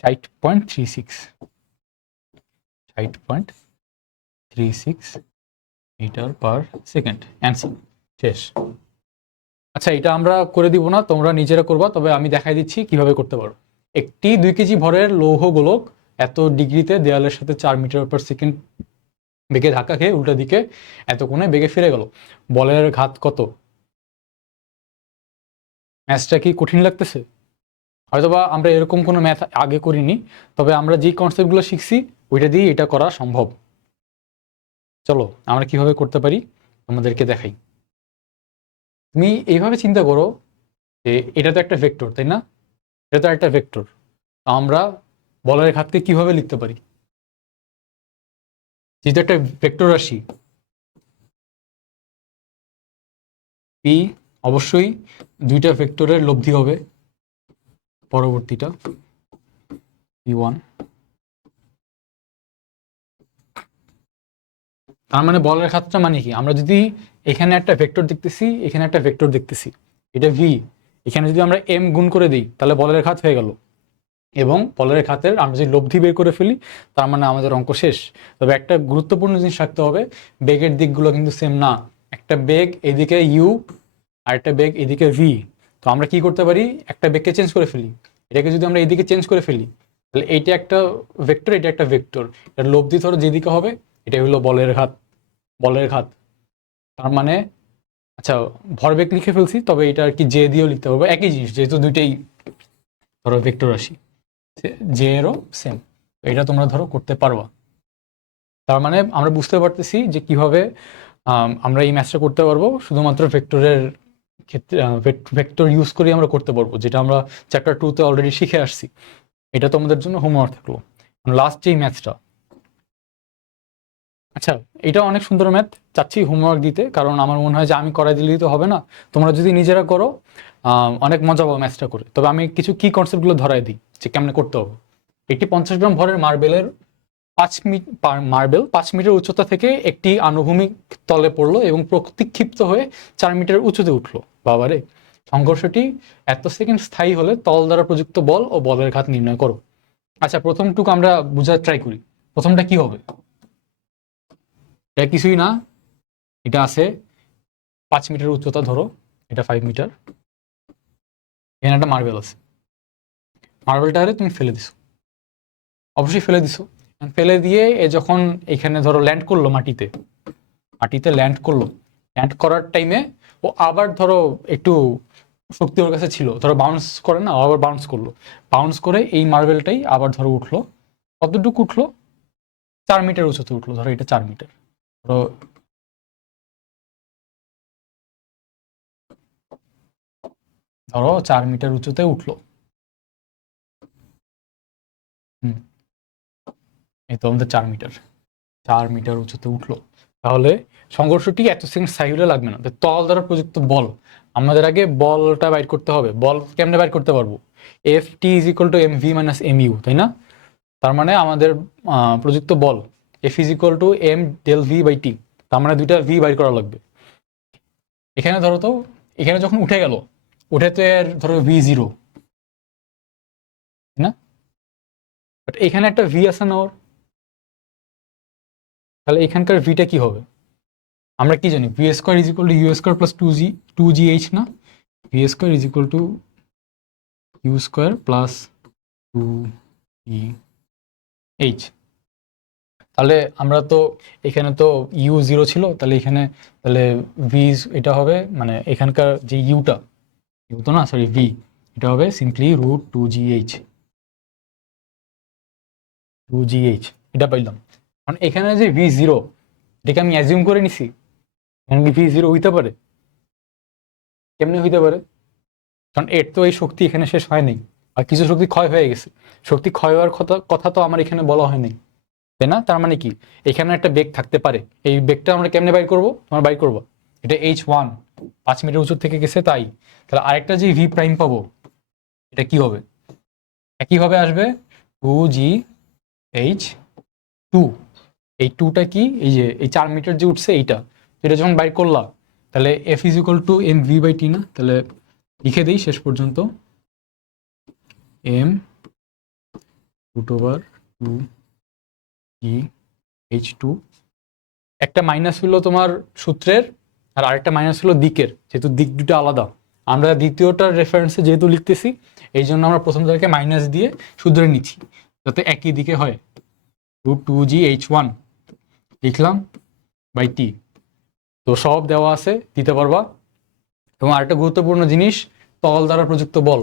60.36, 60.36 মিটার পার সেকেন্ড। অ্যান্সার শেষ। আচ্ছা এটা আমরা করে দিব না, তোমরা নিজেরা করবা, তবে আমি দেখাই দিচ্ছি কিভাবে করতে পারো। একটি 2 কেজি ভরের লৌহ গোলক এত ডিগ্রিতে দেয়ালের সাথে 4 মিটার পার সেকেন্ড বেগে ধাক্কা খেয়ে উল্টা দিকে এত কোণে বেগে ফিরে গেল, বলের ঘাত কত। ম্যাথটা কি কঠিন লাগতেছে? হয়তোবা আমরা এরকম কোনো ম্যাথ আগে করিনি, তবে আমরা যে কনসেপ্টগুলো শিখছি ওইটা দিয়ে এটা করা সম্ভব। চলো আমরা কিভাবে করতে পারি আমাদেরকে দেখাই। তুমি এইভাবে চিন্তা করো যে এটা তো একটা ভেক্টর, তাই না? এটা তো একটা ভেক্টর। আমরা বলের ঘাতকে কিভাবে লিখতে পারি? যেহেতু একটা ভেক্টর রাশি পি, অবশ্যই দুইটা ভেক্টরের লব্ধি হবে পরবর্তীটা p1। তার মানে বলের খাতটা মানে কি, আমরা যদি এখানে একটা ভেক্টর দেখতেছি, এখানে একটা ভেক্টর দেখতেছি, এটা ভি, এখানে যদি আমরা এম গুণ করে দিই তাহলে বলের খাত হয়ে গেল। এবং বলের খাতের আমরা যদি লব্ধি বের করে ফেলি তার মানে আমাদের অঙ্ক শেষ। তবে একটা গুরুত্বপূর্ণ জিনিস রাখতে হবে, বেগের দিকগুলো কিন্তু সেম না। একটা বেগ এদিকে ইউ আর একটা বেগ এদিকে ভি। তো আমরা কি করতে পারি, একটা বেগকে চেঞ্জ করে ফেলি। এটাকে যদি আমরা এদিকে চেঞ্জ করে ফেলি তাহলে এইটা একটা ভেক্টর, এটা একটা ভেক্টর, এটার লব্ধি ধরো যেদিকে হবে এটা হলো বলের ঘাত। বলের ঘাত তার মানে, আচ্ছা ভরবেগ লিখে ফেলছি, তবে এটা আর কি জে দিয়েও লিখতে পারবো, একই জিনিস যেহেতু দুইটাই ধরো ভেক্টর রাশি, জে এরও সেম। এটা তোমরা ধরো করতে পারবা। তার মানে আমরা বুঝতে পারতেছি যে কিভাবে আমরা এই ম্যাথটা করতে পারবো, শুধুমাত্র ভেক্টরের ক্ষেত্রে ভেক্টর ইউজ করে আমরা করতে পারবো, যেটা আমরা চ্যাপ্টার 2 তে অলরেডি শিখে আসছি। এটা তোমাদের জন্য হোমওয়ার্ক থাকলো। লাস্ট যেই ম্যাথটা, আচ্ছা এটা অনেক সুন্দর ম্যাথ, চাচ্ছি হোমওয়ার্ক দিতে, কারণ আমার মনে হয় যে আমি করাই দিলেই তো হবে না, তোমরা যদি নিজেরা করো অনেক মজা পাবো ম্যাথটা করে। তবে আমি কিছু কি কনসেপ্টগুলো ধরাই দিই যে কেমনে করতে হবে। একটি 50 গ্রাম ভরের মার্বেলের 5 মিটার উচ্চতা থেকে একটি আনুভূমিক তলে পড়লো এবং প্রতিক্ষিপ্ত হয়ে 4 মিটার উঁচুতে উঠলো। বাবারে, সংঘর্ষটি এত সেকেন্ড স্থায়ী হলে তল দ্বারা প্রযুক্ত বল ও বলের ঘাত নির্ণয় করো। আচ্ছা প্রথমটুকু আমরা বোঝার ট্রাই করি। প্রথমটা কি হবে? এটা কিছুই না, এটা আছে 5 মিটার উচ্চতা, ধরো এটা 5 মিটার, এখানে একটা মার্বেল আছে, মার্বেলটা তুমি ফেলে দিছো, অবশ্যই ফেলে দিছো। ফেলে দিয়ে এ যখন এখানে ধরো ল্যান্ড করলো মাটিতে, মাটিতে ল্যান্ড করলো, ল্যান্ড করার টাইমে ও আবার ধরো একটু শক্তি ওর কাছে ছিল, ধরো বাউন্স করে না, আবার বাউন্স করলো, বাউন্স করে এই মার্বেলটাই আবার ধরো উঠলো, কতটুকু উঠলো? 4 মিটার উঁচুতে উঠলো, ধরো এটা 4 মিটার, ধরো ধরো 4 মিটার উঁচুতে উঠলো। হুম, এই তো আমাদের 4 মিটার, 4 মিটার উঁচুতে উঠলো। তাহলে সংঘর্ষটি এত সেকেন্ড স্থায়ী হলে লাগবে না, তল দ্বারা প্রযুক্ত বল, আমাদের আগে বলটা বাইর করতে হবে। বল কেমনে বাইর করতে পারবো? F T is equal to M V minus M U, তাই না? তার মানে আমাদের প্রযুক্ত বল F is equal to M del V by T, তার মানে দুইটা ভি বাইর করা লাগবে। এখানে ধরো তো, এখানে যখন উঠে গেল, উঠে তো এর ধরো ভি জিরো, তাই না? বাট এখানে একটা ভি আছে না ওর, তাহলে এখানকার ভিটা কি হবে? আমরা কি জানি, V square is equal to U square plus two G H না, V square is equal to U square plus two E H. তাহলে আমরা তো এখানে তো ইউ জিরো ছিল, তাহলে এখানে তাহলে ভি এটা হবে, মানে এখানকার যে ইউটা, ইউ তো না সরি ভি, এটা হবে simply root two G H, two G H, এটা পাইলাম। কারণ এখানে যে ভি জিরো, এটাকে আমি অ্যাজিউম করে নিছি, এখানে কি ভি জিরো হইতে পারে? কেমনি হইতে পারে? কারণ এর তো এই শক্তি এখানে শেষ হয়নি, আর কিছু শক্তি ক্ষয় হয়ে গেছে, শক্তি ক্ষয় হওয়ার কথা তো আমার এখানে বলা হয়নি, তাই না? তার মানে কি, এখানে একটা বেগ থাকতে পারে। এই বেগটা আমরা কেমনে বাইর করবো? তোমরা বাইর করবো, এটা H1, 5 মিটার উঁচু থেকে গেছে, তাই তাহলে আরেকটা যে ভি প্রাইম পাবো, এটা কি হবে? একইভাবে আসবে 2GH2। এই টুটা কি, এই যে এই 4 মিটার যে উঠছে এইটা, এটা যখন বাইর করলাম তাহলে F is equal to M V by T না, তাহলে লিখে দিই শেষ পর্যন্ত M root over two G H two. একটা মাইনাস হলো তোমার সূত্রের, আর আরেকটা মাইনাস হলো দিকের, যেহেতু দিক দুটো আলাদা, আমরা দ্বিতীয়টার রেফারেন্সে যেহেতু লিখতেছি এই জন্য আমরা প্রথমটাকে মাইনাস দিয়ে সূত্রে নিচ্ছি যাতে একই দিকে হয়। Root two G H one লিখলাম বাই টি, তো সব দেওয়া আছে, দিতে পারবা। এবং আরেকটা গুরুত্বপূর্ণ জিনিস, তল দ্বারা প্রযুক্ত বল,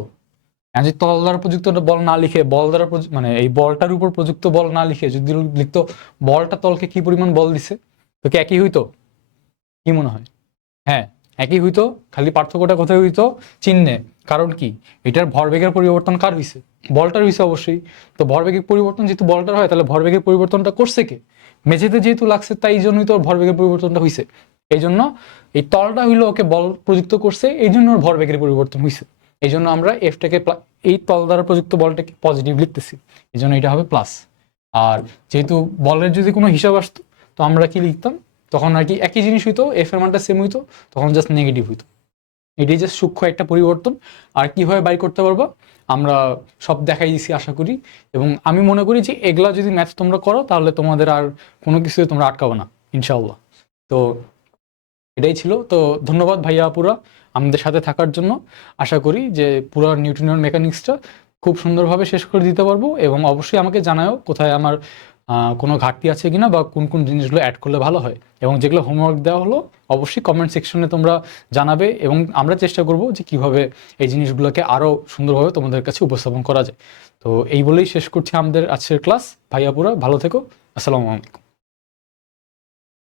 যদি তল দ্বারা প্রযুক্ত বল না লিখে বল দ্বারা মানে এই বলটার উপর প্রযুক্ত বল না লিখে যদি লিখতো বলটা তলকে কি পরিমাণ বল দিছে, তো কি একই হইতো? কি মনে হয়? হ্যাঁ, একই হইতো, খালি পার্থক্যটা কোথায় হইতো? চিহ্নে। কারণ কি, এটার ভরবেগের পরিবর্তন কার হইছে? বলটার হইছে অবশ্যই। তো ভরবেগের পরিবর্তন যেহেতু বলটার হয়, তাহলে ভরবেগের পরিবর্তনটা করছে কে? মেঝেতে যেহেতু লাগছে, তাই এই জন্যই তো ওর ভরবেগের পরিবর্তনটা হইছে। এই জন্য এই তলটা হইলো ওকে বল প্রযুক্ত করছে, এই জন্য ওর ভরবেগের পরিবর্তন হইছে। এই জন্য আমরা এফটাকে এই তল দ্বারা প্রযুক্ত বলটাকে পজিটিভ লিখতেছি, এই জন্য এটা হবে প্লাস। আর যেহেতু বলের যদি কোনো হিসাব আসতো, তো আমরা কি লিখতাম? তখন আর কি একই জিনিস হইতো, এফ এর মানটা সেম হইতো, তখন জাস্ট নেগেটিভ হইতো। এটাই জাস্ট সূক্ষ্ম একটা পরিবর্তন। আর কিভাবে বাইর করতে পারবো আমরা সব দেখাই দিছি আশা করি। এবং আমি মনে করি যে এগুলা যদি ম্যাথ তোমরা করো, তাহলে তোমাদের আর কোনো কিছুতে তোমরা আটকাবো না ইনশাআল্লাহ। তো এটাই ছিল। তো ধন্যবাদ ভাইয়া আপুরা আমাদের সাথে থাকার জন্য। আশা করি যে পুরো নিউটনিয়ন মেকানিক্সটা খুব সুন্দরভাবে শেষ করে দিতে পারবো, এবং অবশ্যই আমাকে জানাও কোথায় আমার কোনো ঘাটতি আছে কিনা, বা কোন কোন জিনিসগুলো অ্যাড করলে ভালো হয়। এবং যেগুলো হোমওয়ার্ক দেওয়া হলো অবশ্যই কমেন্ট সেকশনে তোমরা জানাবে, এবং আমরা চেষ্টা করব যে কিভাবে এই জিনিসগুলোকে আরও সুন্দরভাবে তোমাদের কাছে উপস্থাপন করা যায়। তো এই বলেই শেষ করছি আমাদের আজকের ক্লাস। ভাইয়াপুরা ভালো থেকো। আসসালামু আলাইকুম।